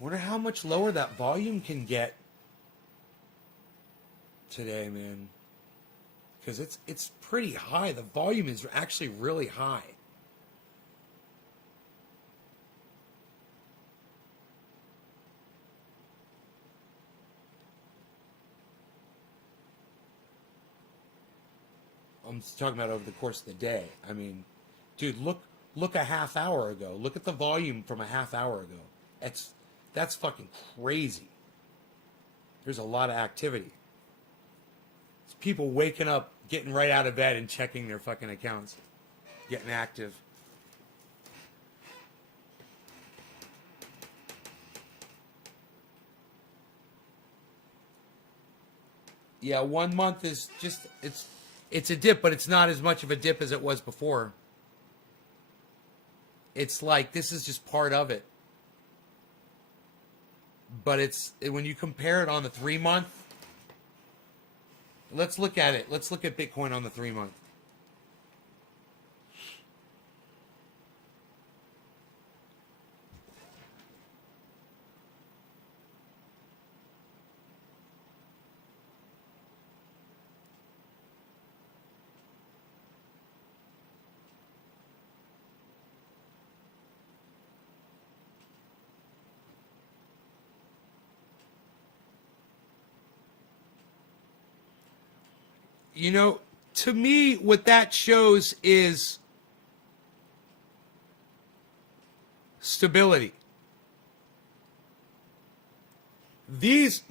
Wonder how much lower that volume can get today, man. Because it's pretty high. The volume is actually really high. I'm talking about over the course of the day. I mean, dude, look a half hour ago. Look at the volume from a half hour ago. That's fucking crazy. There's a lot of activity. It's people waking up, getting right out of bed and checking their fucking accounts, getting active. Yeah, 1 month is just it's a dip, but it's not as much of a dip as it was before. It's like this is just part of it. But it's when you compare it on the 3 month, let's look at it. Let's look at Bitcoin on the 3 month. You know, to me, what that shows is stability. These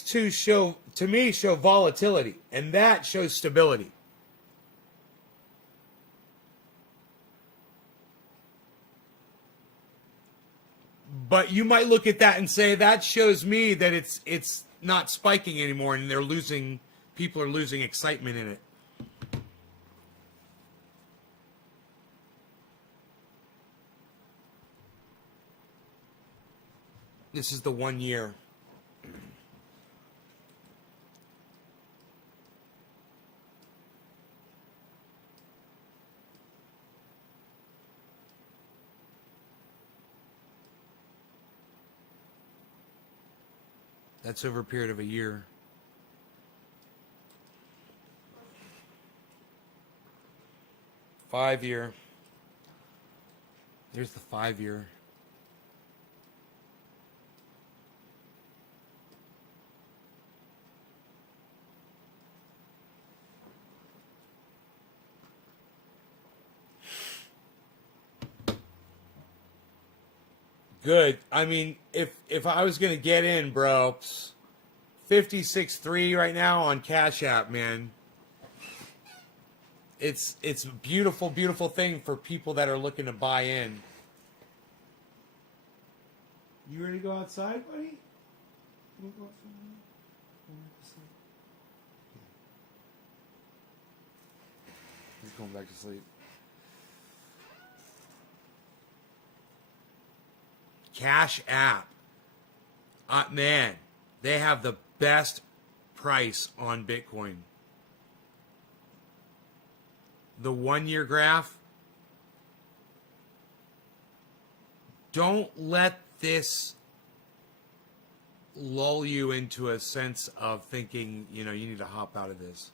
two show, to me, show volatility, and that shows stability. But you might look at that and say that shows me that it's not spiking anymore, and people are losing excitement in it. This is the 1 year. That's over a period of a year. Five-year. There's the 5 year. Good. I mean, if I was gonna get in, bro, 56.3 right now on Cash App, man. It's a beautiful, beautiful thing for people that are looking to buy in. You ready to go outside, buddy? You go outside? He's going back to sleep. Cash App. Man, they have the best price on Bitcoin. The 1 year graph. Don't let this lull you into a sense of thinking, you need to hop out of this.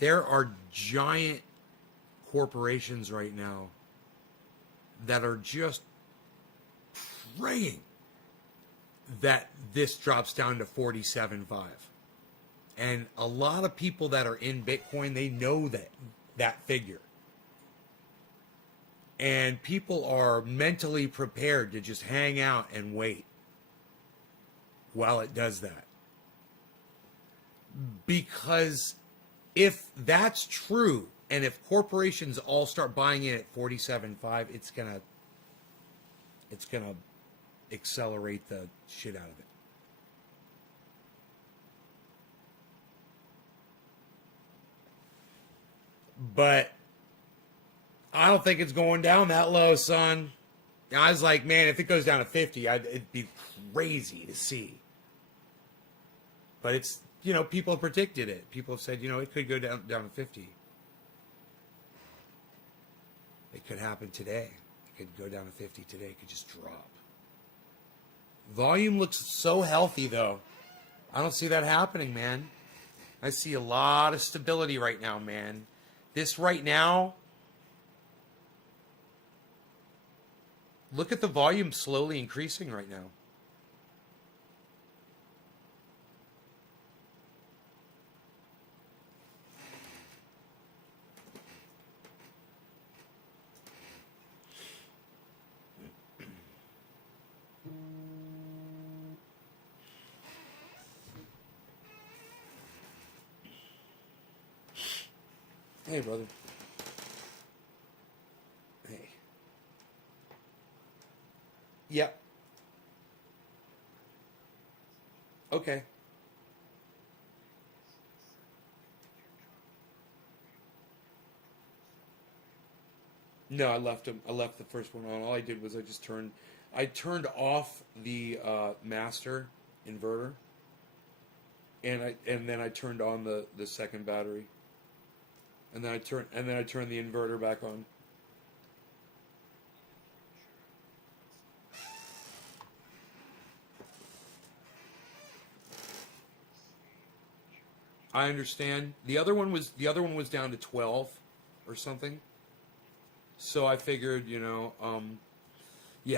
There are giant corporations right now that are just praying that this drops down to 47.5. And a lot of people that are in Bitcoin, they know that figure. And people are mentally prepared to just hang out and wait while it does that. Because if that's true, and if corporations all start buying in at 47.5, it's gonna accelerate the shit out of it. But I don't think it's going down that low, son. I was like, man, if it goes down to 50, it'd be crazy to see. But it's, people have predicted it. People have said, it could go down to 50. It could happen today. It could go down to 50 today. It could just drop. Volume looks so healthy, though. I don't see that happening, man. I see a lot of stability right now, man. This right now, look at the volume slowly increasing right now. Hey, brother. Hey. Yep. Okay. No, I left him. I left the first one on. All I did was I turned off the master inverter, and then I turned on the second battery, and then I turned the inverter back on. I understand. The other one was down to 12 or something. So I figured, yeah.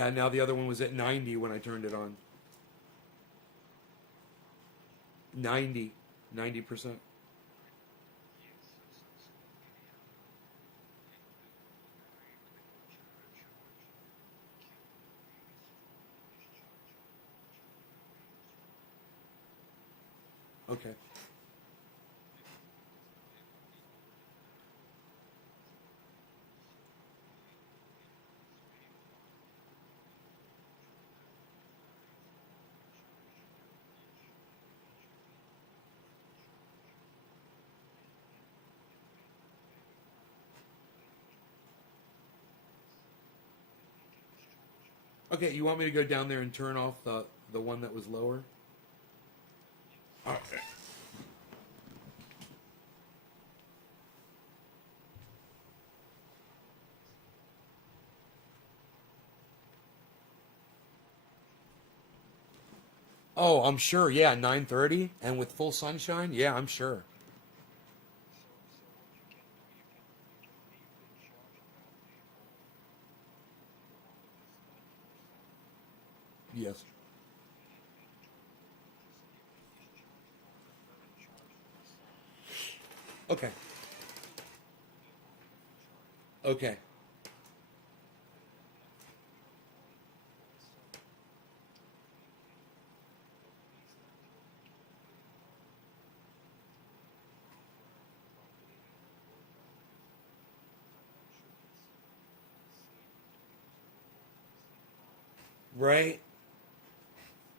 Now the other one was at 90 when I turned it on. 90, 90%. Okay. Okay. You want me to go down there and turn off the one that was lower? Okay. Oh, I'm sure. Yeah, 9:30 and with full sunshine. Yeah, I'm sure. Yes. Okay. Okay. Right.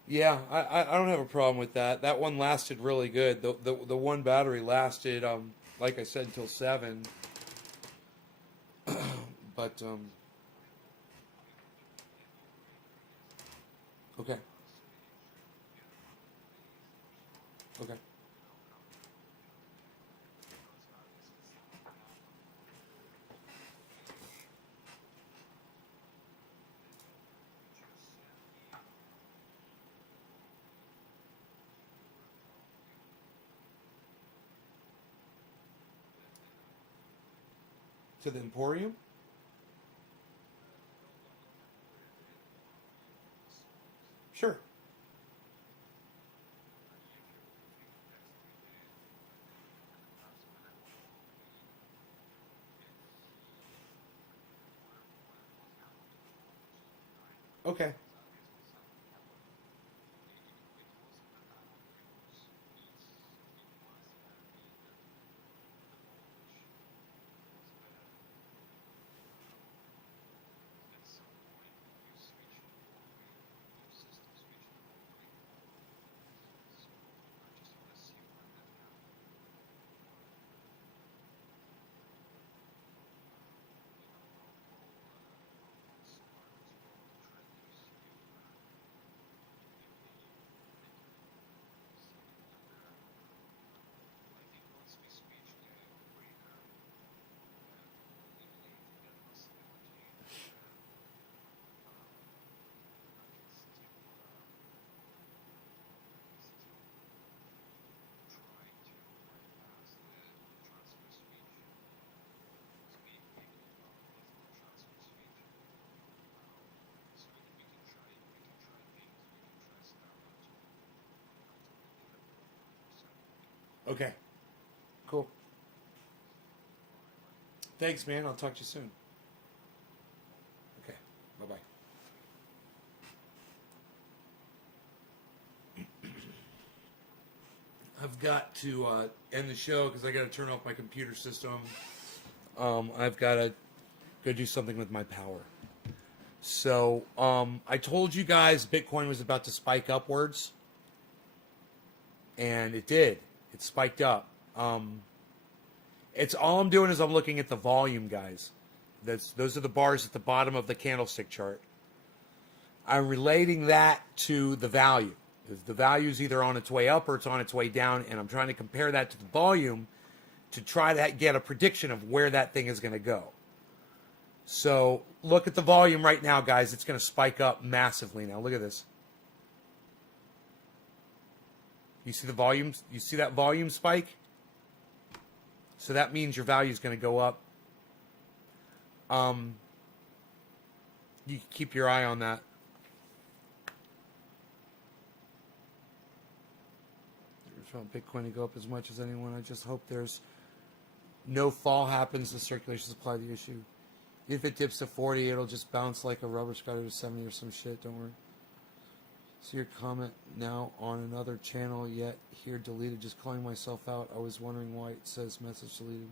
Yeah, I don't have a problem with that. That one lasted really good. The one battery lasted, like I said, until 7. But okay. Okay. To the Emporium. Sure. Okay. Okay. Cool. Thanks, man. I'll talk to you soon. Okay. Bye bye. I've got to end the show because I got to turn off my computer system. I've got to go do something with my power. So I told you guys Bitcoin was about to spike upwards, and it did. It spiked up. It's all I'm doing is I'm looking at the volume, guys. Those are the bars at the bottom of the candlestick chart. I'm relating that to the value. The value is either on its way up or it's on its way down, and I'm trying to compare that to the volume to try to get a prediction of where that thing is going to go. So look at the volume right now, guys. It's going to spike up massively now. Look at this. You see the volume? You see that volume spike? So that means your value is going to go up. You can keep your eye on that. I want Bitcoin to go up as much as anyone. I just hope there's no fall happens. The circulation supply the issue. If it dips to 40, it'll just bounce like a rubber scooter to 70 or some shit. Don't worry. See your comment now on another channel yet here deleted. Just calling myself out. I was wondering why it says message deleted.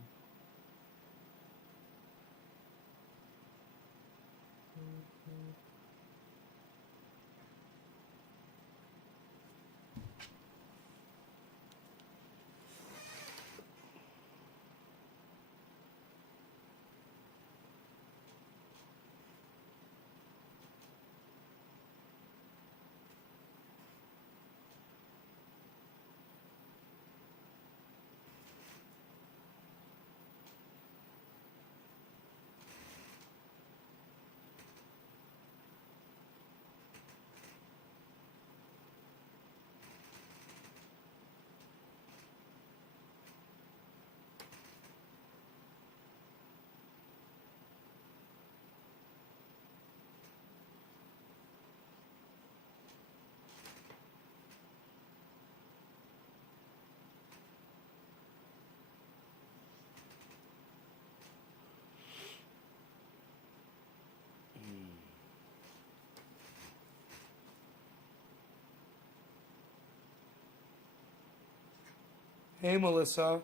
Hey, Melissa.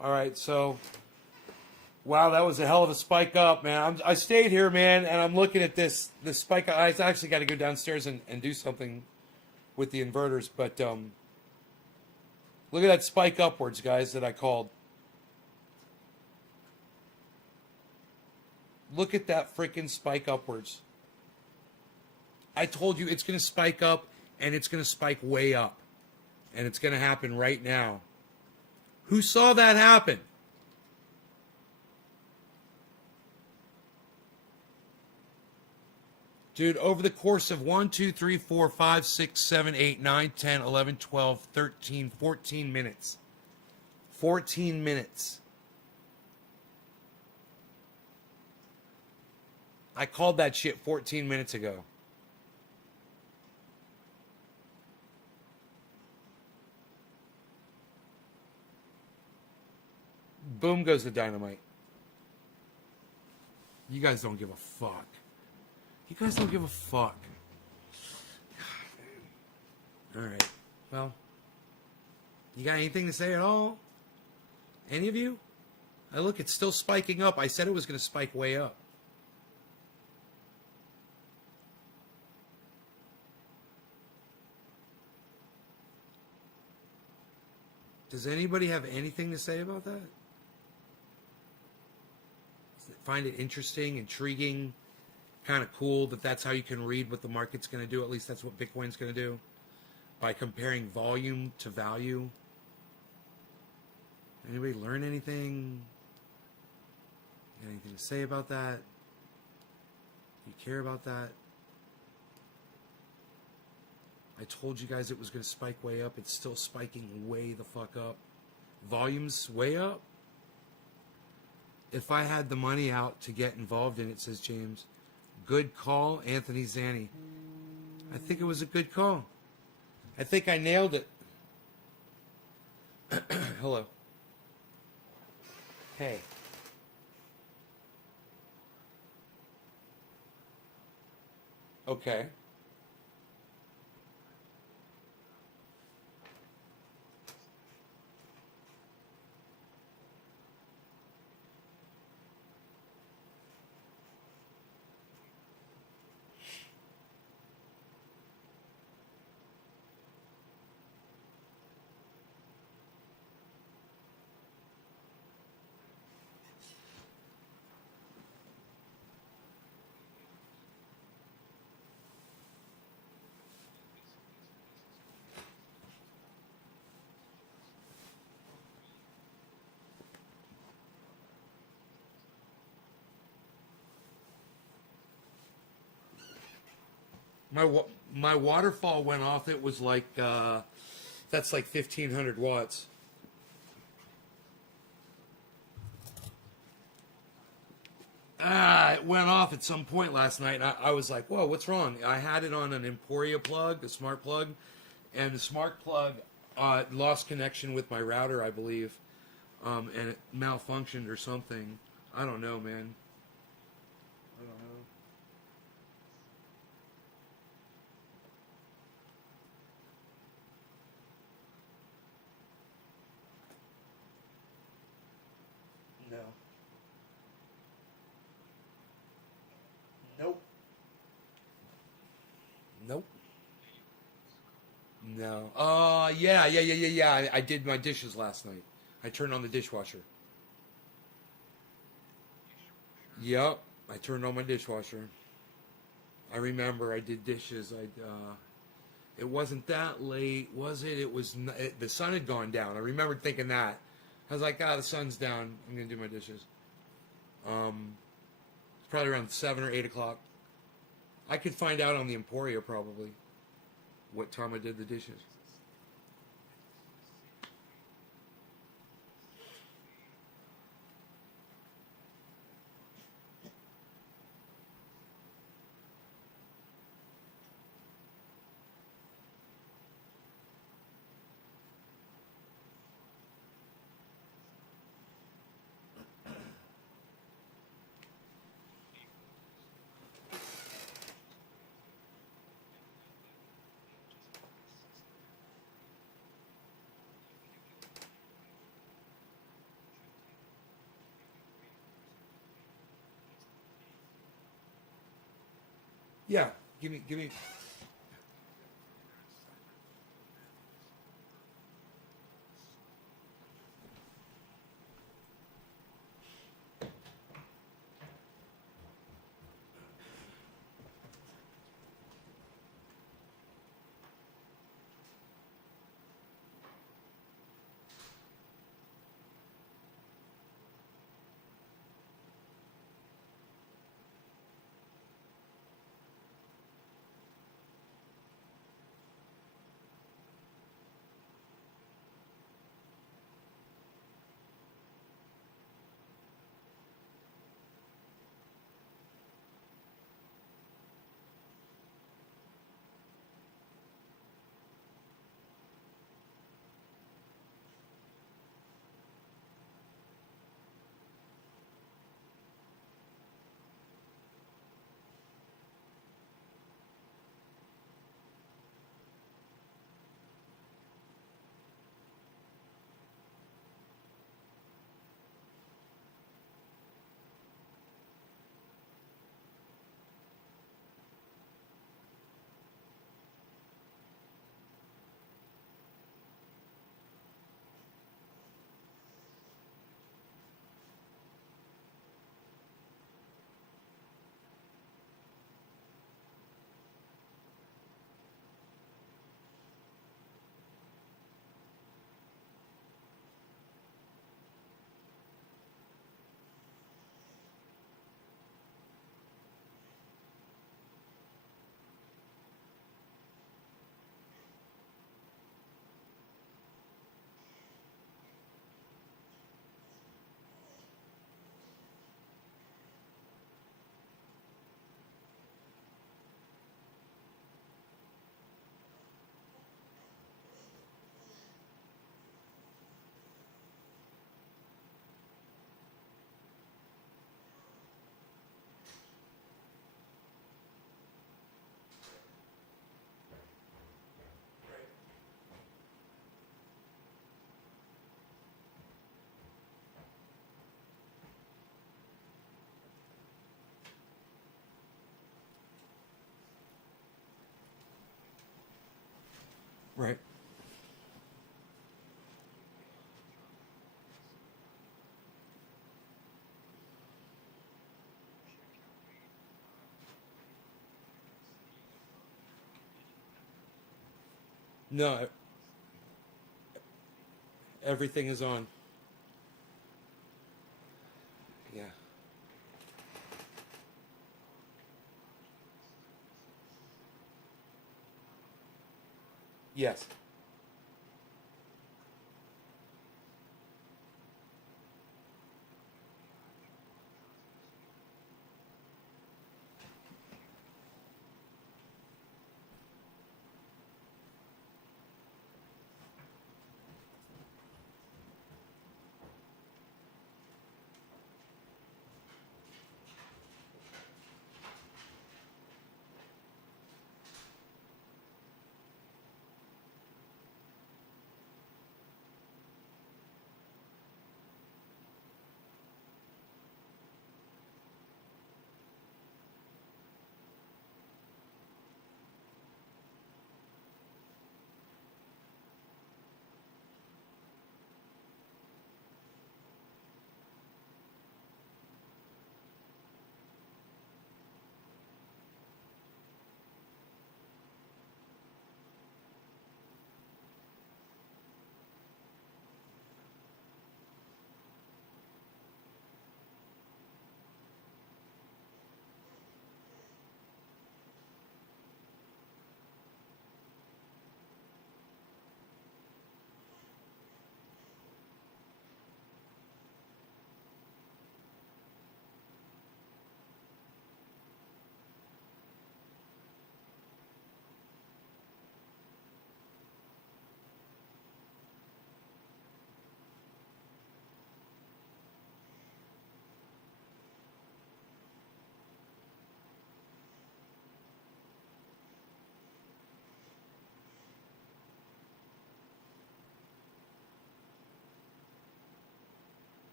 All right, so, wow, that was a hell of a spike up, man. I stayed here, man, and I'm looking at this spike. I actually got to go downstairs and do something with the inverters, but look at that spike upwards, guys, that I called. Look at that freaking spike upwards. I told you it's going to spike up, and it's going to spike way up. And it's going to happen right now. Who saw that happen? Dude, over the course of 1, 2, 3, 4, 5, 6, 7, 8, 9, 10, 11, 12, 13, 14 minutes. 14 minutes. I called that shit 14 minutes ago. Boom goes the dynamite. You guys don't give a fuck. You guys don't give a fuck. All right. Well, you got anything to say at all? Any of you? Look, it's still spiking up. I said it was going to spike way up. Does anybody have anything to say about that? Find it interesting, intriguing, kind of cool that that's how you can read what the market's going to do. At least that's what Bitcoin's going to do. By comparing volume to value. Anybody learn anything? Anything to say about that? You care about that? I told you guys it was going to spike way up. It's still spiking way the fuck up. Volume's way up. If I had the money out to get involved in it, says James. Good call, Anthony Zanni. I think it was a good call. I think I nailed it. Hello. Hey. Okay. My waterfall went off. It was like that's like 1,500 watts. It went off at some point last night. And I was like, "Whoa, what's wrong?" I had it on an Emporia plug, a smart plug, and the smart plug lost connection with my router, I believe, and it malfunctioned or something. I don't know, man. I don't know. No. Nope. Nope. No. Yeah. I did my dishes last night. I turned on the dishwasher. Yep. I turned on my dishwasher. I remember I did dishes. It wasn't that late, was it? The sun had gone down. I remember thinking that. I was like, the sun's down. I'm gonna do my dishes. It's probably around 7 or 8 o'clock. I could find out on the Emporia probably what time I did the dishes. Yeah, give me. Right. No, everything is on. Yeah. Yes.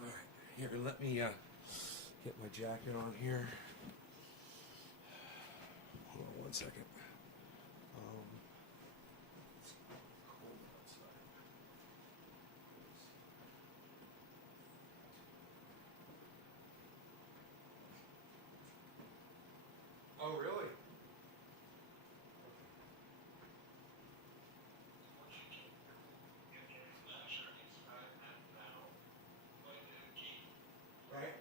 All right. Here, let me get my jacket on here. Hold on one second. It's cold outside. Oh, really? Right?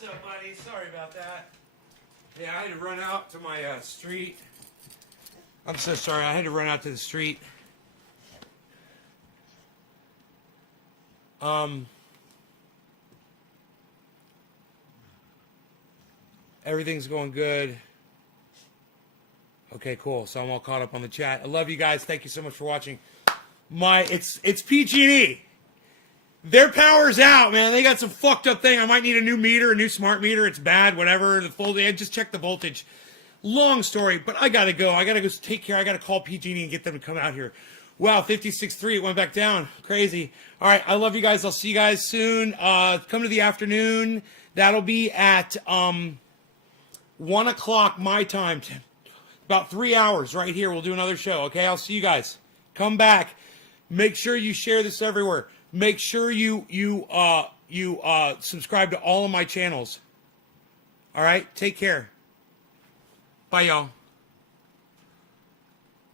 What's up, buddy? Sorry about that. Yeah, I had to run out to my street. I'm so sorry. I had to run out to the street. Everything's going good. Okay, cool. So I'm all caught up on the chat. I love you guys. Thank you so much for watching. It's PG&E. Their power's out, man. They got some fucked up thing. I might need a new meter, a new smart meter. It's bad, whatever. Just check the voltage. Long story, but I gotta go. I gotta go take care. I gotta call PG&E and get them to come out here. Wow, 56.3. It went back down. Crazy. All right, I love you guys. I'll see you guys soon. Come to the afternoon. That'll be at 1 o'clock my time. About 3 hours right here. We'll do another show. Okay, I'll see you guys. Come back. Make sure you share this everywhere. Make sure you subscribe to all of my channels. All right, take care. Bye, y'all.